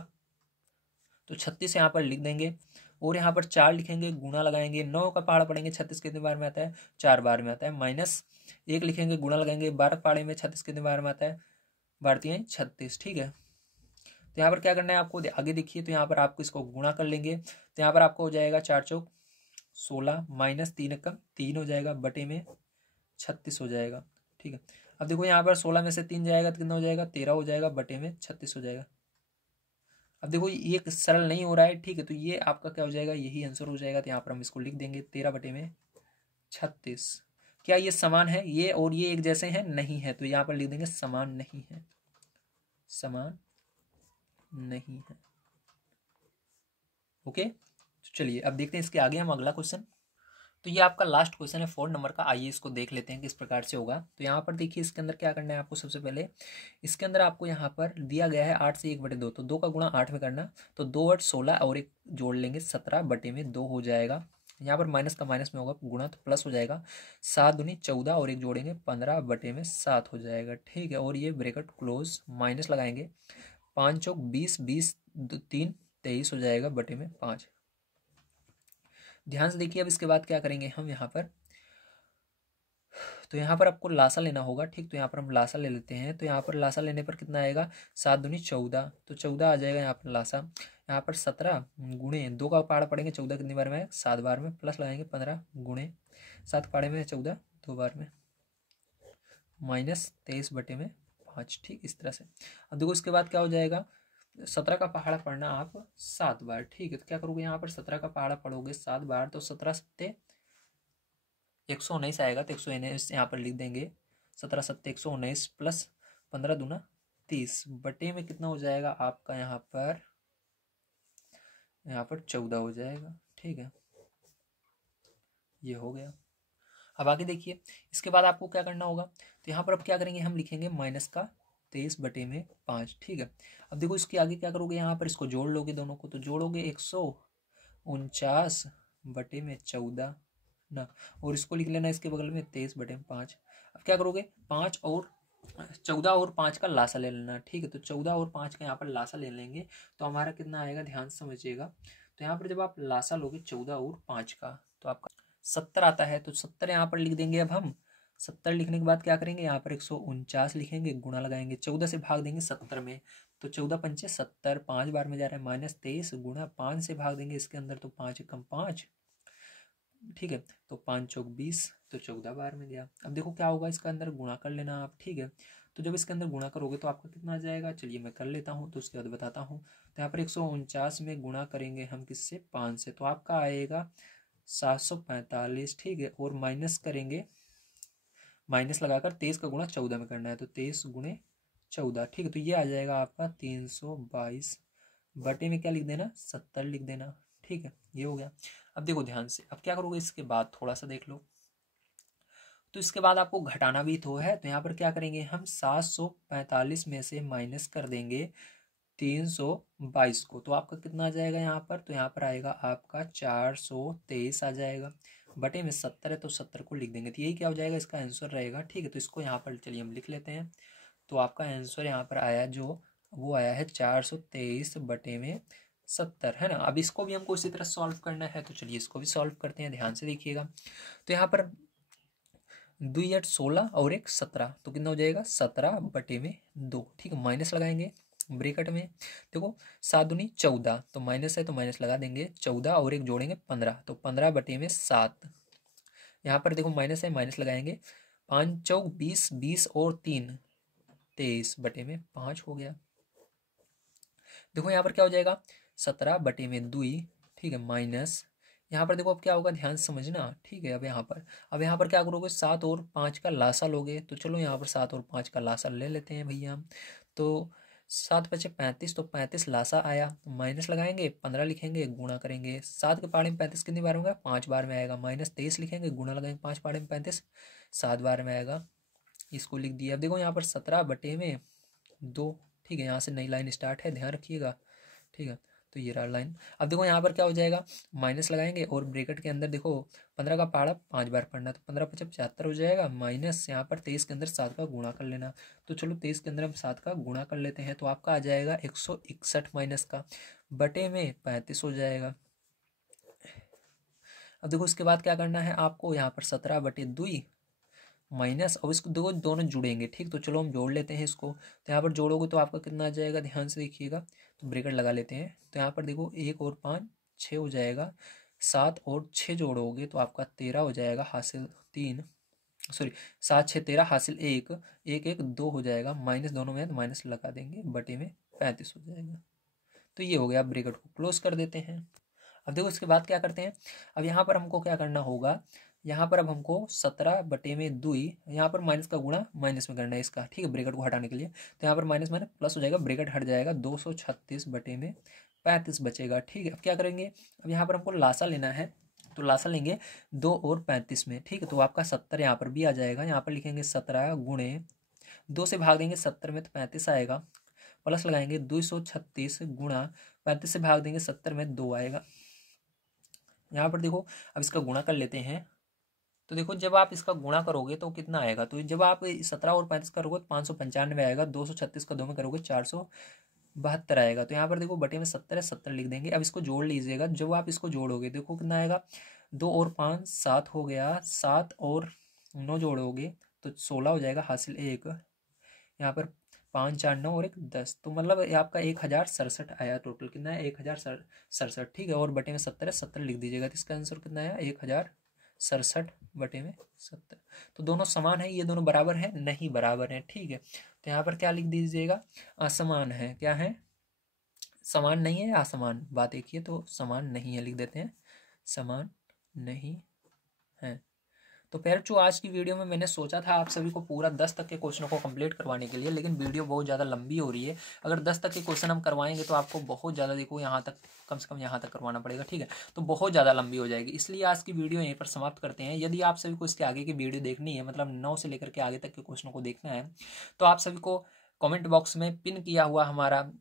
तो 36 यहाँ पर लिख देंगे, और यहाँ पर 4 लिखेंगे, गुणा लगाएंगे, 9 का पहाड़ा पढ़ेंगे, 36 कितने बार में आता है, 4 बार में आता है, माइनस 1 लिखेंगे, गुणा लगाएंगे, 12 पहाड़े में 36 कितने बार में आता है, बढ़ती है 36, ठीक है। तो यहाँ पर क्या करना है आपको, आगे देखिए, तो यहाँ पर आपको इसको गुणा कर लेंगे, तो यहाँ पर आपको हो जाएगा 4 चौक 16, -3 कम 3 हो जाएगा, बटे में 36 हो जाएगा, ठीक है। अब देखो यहाँ पर 16 में से 3 जाएगा तो कितना हो जाएगा, 13 हो जाएगा, बटे में 36 हो जाएगा। अब देखो ये सरल नहीं हो रहा है, ठीक है, तो ये आपका क्या हो जाएगा, यही आंसर हो जाएगा। तो यहाँ पर हम इसको लिख देंगे, 13 बटे में 36। क्या ये समान है, ये और ये एक जैसे हैं, नहीं है, तो यहाँ पर लिख देंगे समान नहीं है, समान नहीं है, ओके। तो चलिए अब देखते हैं इसके आगे हम अगला क्वेश्चन। तो ये आपका लास्ट क्वेश्चन है 4 नंबर का, आइए इसको देख लेते हैं किस प्रकार से होगा। तो यहाँ पर देखिए इसके अंदर क्या करना है आपको, सबसे पहले इसके अंदर आपको यहाँ पर दिया गया है 8 से 1/2, तो 2 का गुणा 8 में करना, तो 2 8 16 और एक जोड़ लेंगे, 17 बटे में 2 हो जाएगा। यहाँ पर माइनस का माइनस में होगा, गुणा तो प्लस हो जाएगा, 7 दूनी 14 और एक जोड़ेंगे, 15 बटे में 7 हो जाएगा, ठीक है। और ये ब्रैकेट क्लोज, माइनस लगाएंगे, 5 चौक 20, 20 3 23 हो जाएगा, बटे में 5। ध्यान से देखिए अब इसके बाद क्या करेंगे हम यहाँ पर, तो यहाँ पर आपको लासा लेना होगा, ठीक। तो यहाँ पर हम लासा ले लेते हैं। तो यहाँ पर लासा लेने पर कितना आएगा, 7 दूनी 14, तो 14 आ जाएगा यहाँ पर लासा। यहाँ पर 17 गुणे 2 का पहाड़ा पड़ेंगे, 14 कितनी बार में है, 7 बार में, प्लस लगाएंगे 15 गुणे 7 पहाड़े में 14 2 बार में, -23/5, ठीक। इस तरह से अब देखो इसके बाद क्या हो जाएगा, 17 का पहाड़ा पढ़ना आप 7 बार, ठीक है। तो क्या करोगे, यहाँ पर 17 का पहाड़ा पढ़ोगे 7 बार, तो 17 सत्ते 119 आएगा। तो 119 यहाँ पर लिख देंगे, 17 सत्ते 119 प्लस 15 दूना 30 बटे में कितना हो जाएगा आपका, यहाँ पर 14 हो जाएगा, ठीक है। ये हो गया। अब आगे देखिए, इसके बाद आपको क्या करना होगा, तो यहाँ पर अब क्या करेंगे, हम लिखेंगे -23/5, ठीक है। अब देखो इसके आगे क्या करोगे, यहाँ पर इसको जोड़ लोगे, दोनों को तो जोड़ोगे 149/14 ना, और इसको लिख लेना इसके बगल में 23/5। अब क्या करोगे, 14 और 5 का लासा ले लेना, ठीक है। तो 14 और 5 का यहाँ पर लासा ले लेंगे, तो हमारा कितना आएगा, ध्यान से समझिएगा। तो यहाँ पर जब आप लासा लोगे 14 और 5 का, तो आपका 70 आता है। तो 70 यहाँ पर लिख देंगे। अब हम 70 लिखने के बाद क्या करेंगे, यहाँ पर 149 लिखेंगे, गुणा लगाएंगे, 14 से भाग देंगे 70 में, तो 14 पंचे 70, 5 बार में जा रहा है, -23 गुणा 5 से भाग देंगे इसके अंदर, तो 5 कम 5, ठीक है। तो 5 चौक 20, तो 14 बार में गया। अब देखो क्या होगा, इसका अंदर गुणा कर लेना आप, ठीक है। तो जब इसके अंदर गुणा करोगे तो आपका कितना आ जाएगा, चलिए मैं कर लेता हूँ, तो उसके बाद बताता हूँ। तो यहाँ पर 149 में गुणा करेंगे हम किससे, 5 से, तो आपका आएगा 745, ठीक है। और माइनस करेंगे, माइनस लगाकर 23 का गुणा 14 में करना है, तो 23 गुणे 14, ठीक है। तो ये आ जाएगा आपका 322 बटे में क्या लिख देना, 70 लिख देना, ठीक है। ये हो गया। अब देखो ध्यान से, अब क्या करोगे, इसके बाद थोड़ा सा देख लो। तो इसके बाद आपको घटाना भी तो है, तो यहाँ पर क्या करेंगे हम, 745 में से माइनस कर देंगे 322 को, तो आपका कितना आ जाएगा यहाँ पर, तो यहाँ पर आएगा आपका 423 आ जाएगा, बटे में 70 है, तो 70 को लिख देंगे। तो यही क्या हो जाएगा, इसका आंसर रहेगा, ठीक है। तो इसको यहाँ पर चलिए हम लिख लेते हैं। तो आपका आंसर यहाँ पर आया जो, वो आया है 423 बटे में 70, है ना। अब इसको भी हमको इसी तरह सॉल्व करना है, तो चलिए इसको भी सॉल्व करते हैं, ध्यान से देखिएगा। तो यहाँ पर 2 8 16 और 1 17, तो कितना हो जाएगा, 17 बटे में 2, ठीक है। माइनस लगाएंगे ब्रैकेट में, देखो 7 दूनी 14, तो माइनस है तो माइनस लगा देंगे, 14 और 1 जोड़ेंगे 15, तो 15 बटे में 7। यहाँ पर देखो माइनस है, माइनस लगाएंगे, 5 चौक 20, 20 और 3 23 बटे में 5 हो गया। देखो यहाँ पर क्या हो जाएगा, 17 बटे में 2, ठीक है, माइनस, यहाँ पर देखो अब क्या होगा, ध्यान से समझना, ठीक है। अब यहाँ पर क्या करोगे, 7 और 5 का लासा लोगे, तो चलो यहाँ पर 7 और 5 का लासा ले लेते हैं भैया हम। तो 7 बचे 35, तो 35 लासा आया, माइनस लगाएंगे, 15 लिखेंगे, गुणा करेंगे, 7 के पहाड़े में 35 कितनी बार होगा, 5 बार में आएगा, -23 लिखेंगे, गुणा लगाएंगे, 5 पहाड़े में 35 7 बार में आएगा, इसको लिख दिया। अब देखो यहाँ पर 17 बटे में 2, ठीक है। यहाँ से नई लाइन स्टार्ट है, ध्यान रखिएगा, ठीक है। तो ये रहा लाइन। अब देखो यहाँ पर क्या हो जाएगा, माइनस लगाएंगे, और ब्रैकेट के अंदर देखो 15 का पहाड़ा 5 बार पढ़ना, तो 15 × 5 = 75 हो जाएगा, माइनस यहाँ पर 23 के अंदर 7 का गुणा कर लेना, तो चलो 23 के अंदर हम 7 का गुणा कर लेते हैं, तो आपका आ जाएगा 161 माइनस का बटे में 35 हो जाएगा। अब देखो इसके बाद क्या करना है आपको, यहाँ पर 17 बटे 2 माइनस, और इसको देखो दोनों जुड़ेंगे, ठीक। तो चलो हम जोड़ लेते हैं इसको। तो यहाँ पर जोड़ोगे तो आपका कितना आ जाएगा, ध्यान से देखिएगा। तो ब्रैकेट लगा लेते हैं। तो यहाँ पर देखो 1 और 5 6 हो जाएगा, 7 और 6 जोड़ोगे तो आपका 13 हो जाएगा, हासिल 3, सॉरी 7 6 13 हासिल 1 1 1 2 हो जाएगा, माइनस दोनों में माइनस लगा देंगे, बटे में 35 हो जाएगा। तो ये हो गया, ब्रैकेट को क्लोज कर देते हैं। अब देखो इसके बाद क्या करते हैं, अब यहाँ पर हमको क्या करना होगा, यहाँ पर अब हमको 17 बटे में 2, यहाँ पर माइनस का गुणा माइनस में करना है इसका, ठीक है, ब्रैकेट को हटाने के लिए। तो यहाँ पर माइनस माइनस प्लस हो जाएगा, ब्रैकेट हट जाएगा, 236 बटे में 35 बचेगा, ठीक है। अब क्या करेंगे, अब यहाँ पर हमको लासा लेना है, तो लासा लेंगे 2 और 35 में, ठीक है। तो आपका 70 यहाँ पर भी आ जाएगा, यहाँ पर लिखेंगे 17 गुणे 2 से भाग देंगे 70 में, तो 35 आएगा, प्लस लगाएंगे 236 गुणा 35 से भाग देंगे 70 में, 2 आएगा। यहाँ पर देखो अब इसका गुणा कर लेते हैं। तो देखो जब आप इसका गुणा करोगे तो कितना आएगा, तो जब आप 17 और 35 करोगे तो 595 आएगा, 236 का 2 में करोगे 472 आएगा। तो यहाँ पर देखो बटे में 70 है, 70 लिख देंगे। अब इसको जोड़ लीजिएगा, जब आप इसको जोड़ोगे देखो कितना आएगा, 2 और 5 7 हो गया, 7 और 9 जोड़ोगे तो 16 हो जाएगा, हासिल 1। यहाँ पर 5 4 9 और 1 10, तो मतलब ये आपका 1067 आया। टोटल कितना है? 1067, ठीक है। और बटे में 70 है, 70 लिख दीजिएगा। तो इसका आंसर कितना आया? 1067 बटे में 70। तो दोनों समान है, ये दोनों बराबर है? नहीं बराबर है, ठीक है। तो यहाँ पर क्या लिख दीजिएगा? असमान है। क्या है? समान नहीं है, असमान, बात एक ही है, तो समान नहीं है लिख देते हैं, समान नहीं है। तो पैरचू आज की वीडियो में मैंने सोचा था आप सभी को पूरा 10 तक के क्वेश्चनों को कंप्लीट करवाने के लिए, लेकिन वीडियो बहुत ज़्यादा लंबी हो रही है। अगर 10 तक के क्वेश्चन हम करवाएंगे तो आपको बहुत ज़्यादा, देखो यहाँ तक, कम से कम यहाँ तक करवाना पड़ेगा, ठीक है। तो बहुत ज़्यादा लंबी हो जाएगी, इसलिए आज की वीडियो यहीं पर समाप्त करते हैं। यदि आप सभी को इसके आगे की वीडियो देखनी है, मतलब 9 से लेकर के आगे तक के क्वेश्चनों को देखना है, तो आप सभी को कॉमेंट बॉक्स में पिन किया हुआ हमारा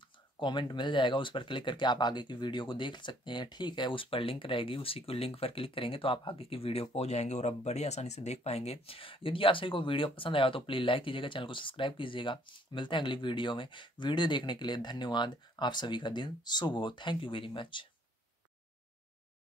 कमेंट मिल जाएगा, उस पर क्लिक करके आप आगे की वीडियो को देख सकते हैं, ठीक है। उस पर लिंक रहेगी, उसी को लिंक पर क्लिक करेंगे तो आप आगे की वीडियो पहुंच जाएंगे और आप बड़ी आसानी से देख पाएंगे। यदि आप सभी को वीडियो पसंद आया तो प्लीज़ लाइक कीजिएगा, चैनल को सब्सक्राइब कीजिएगा। मिलते हैं अगली वीडियो में। वीडियो देखने के लिए धन्यवाद। आप सभी का दिन शुभ हो। Thank you very much.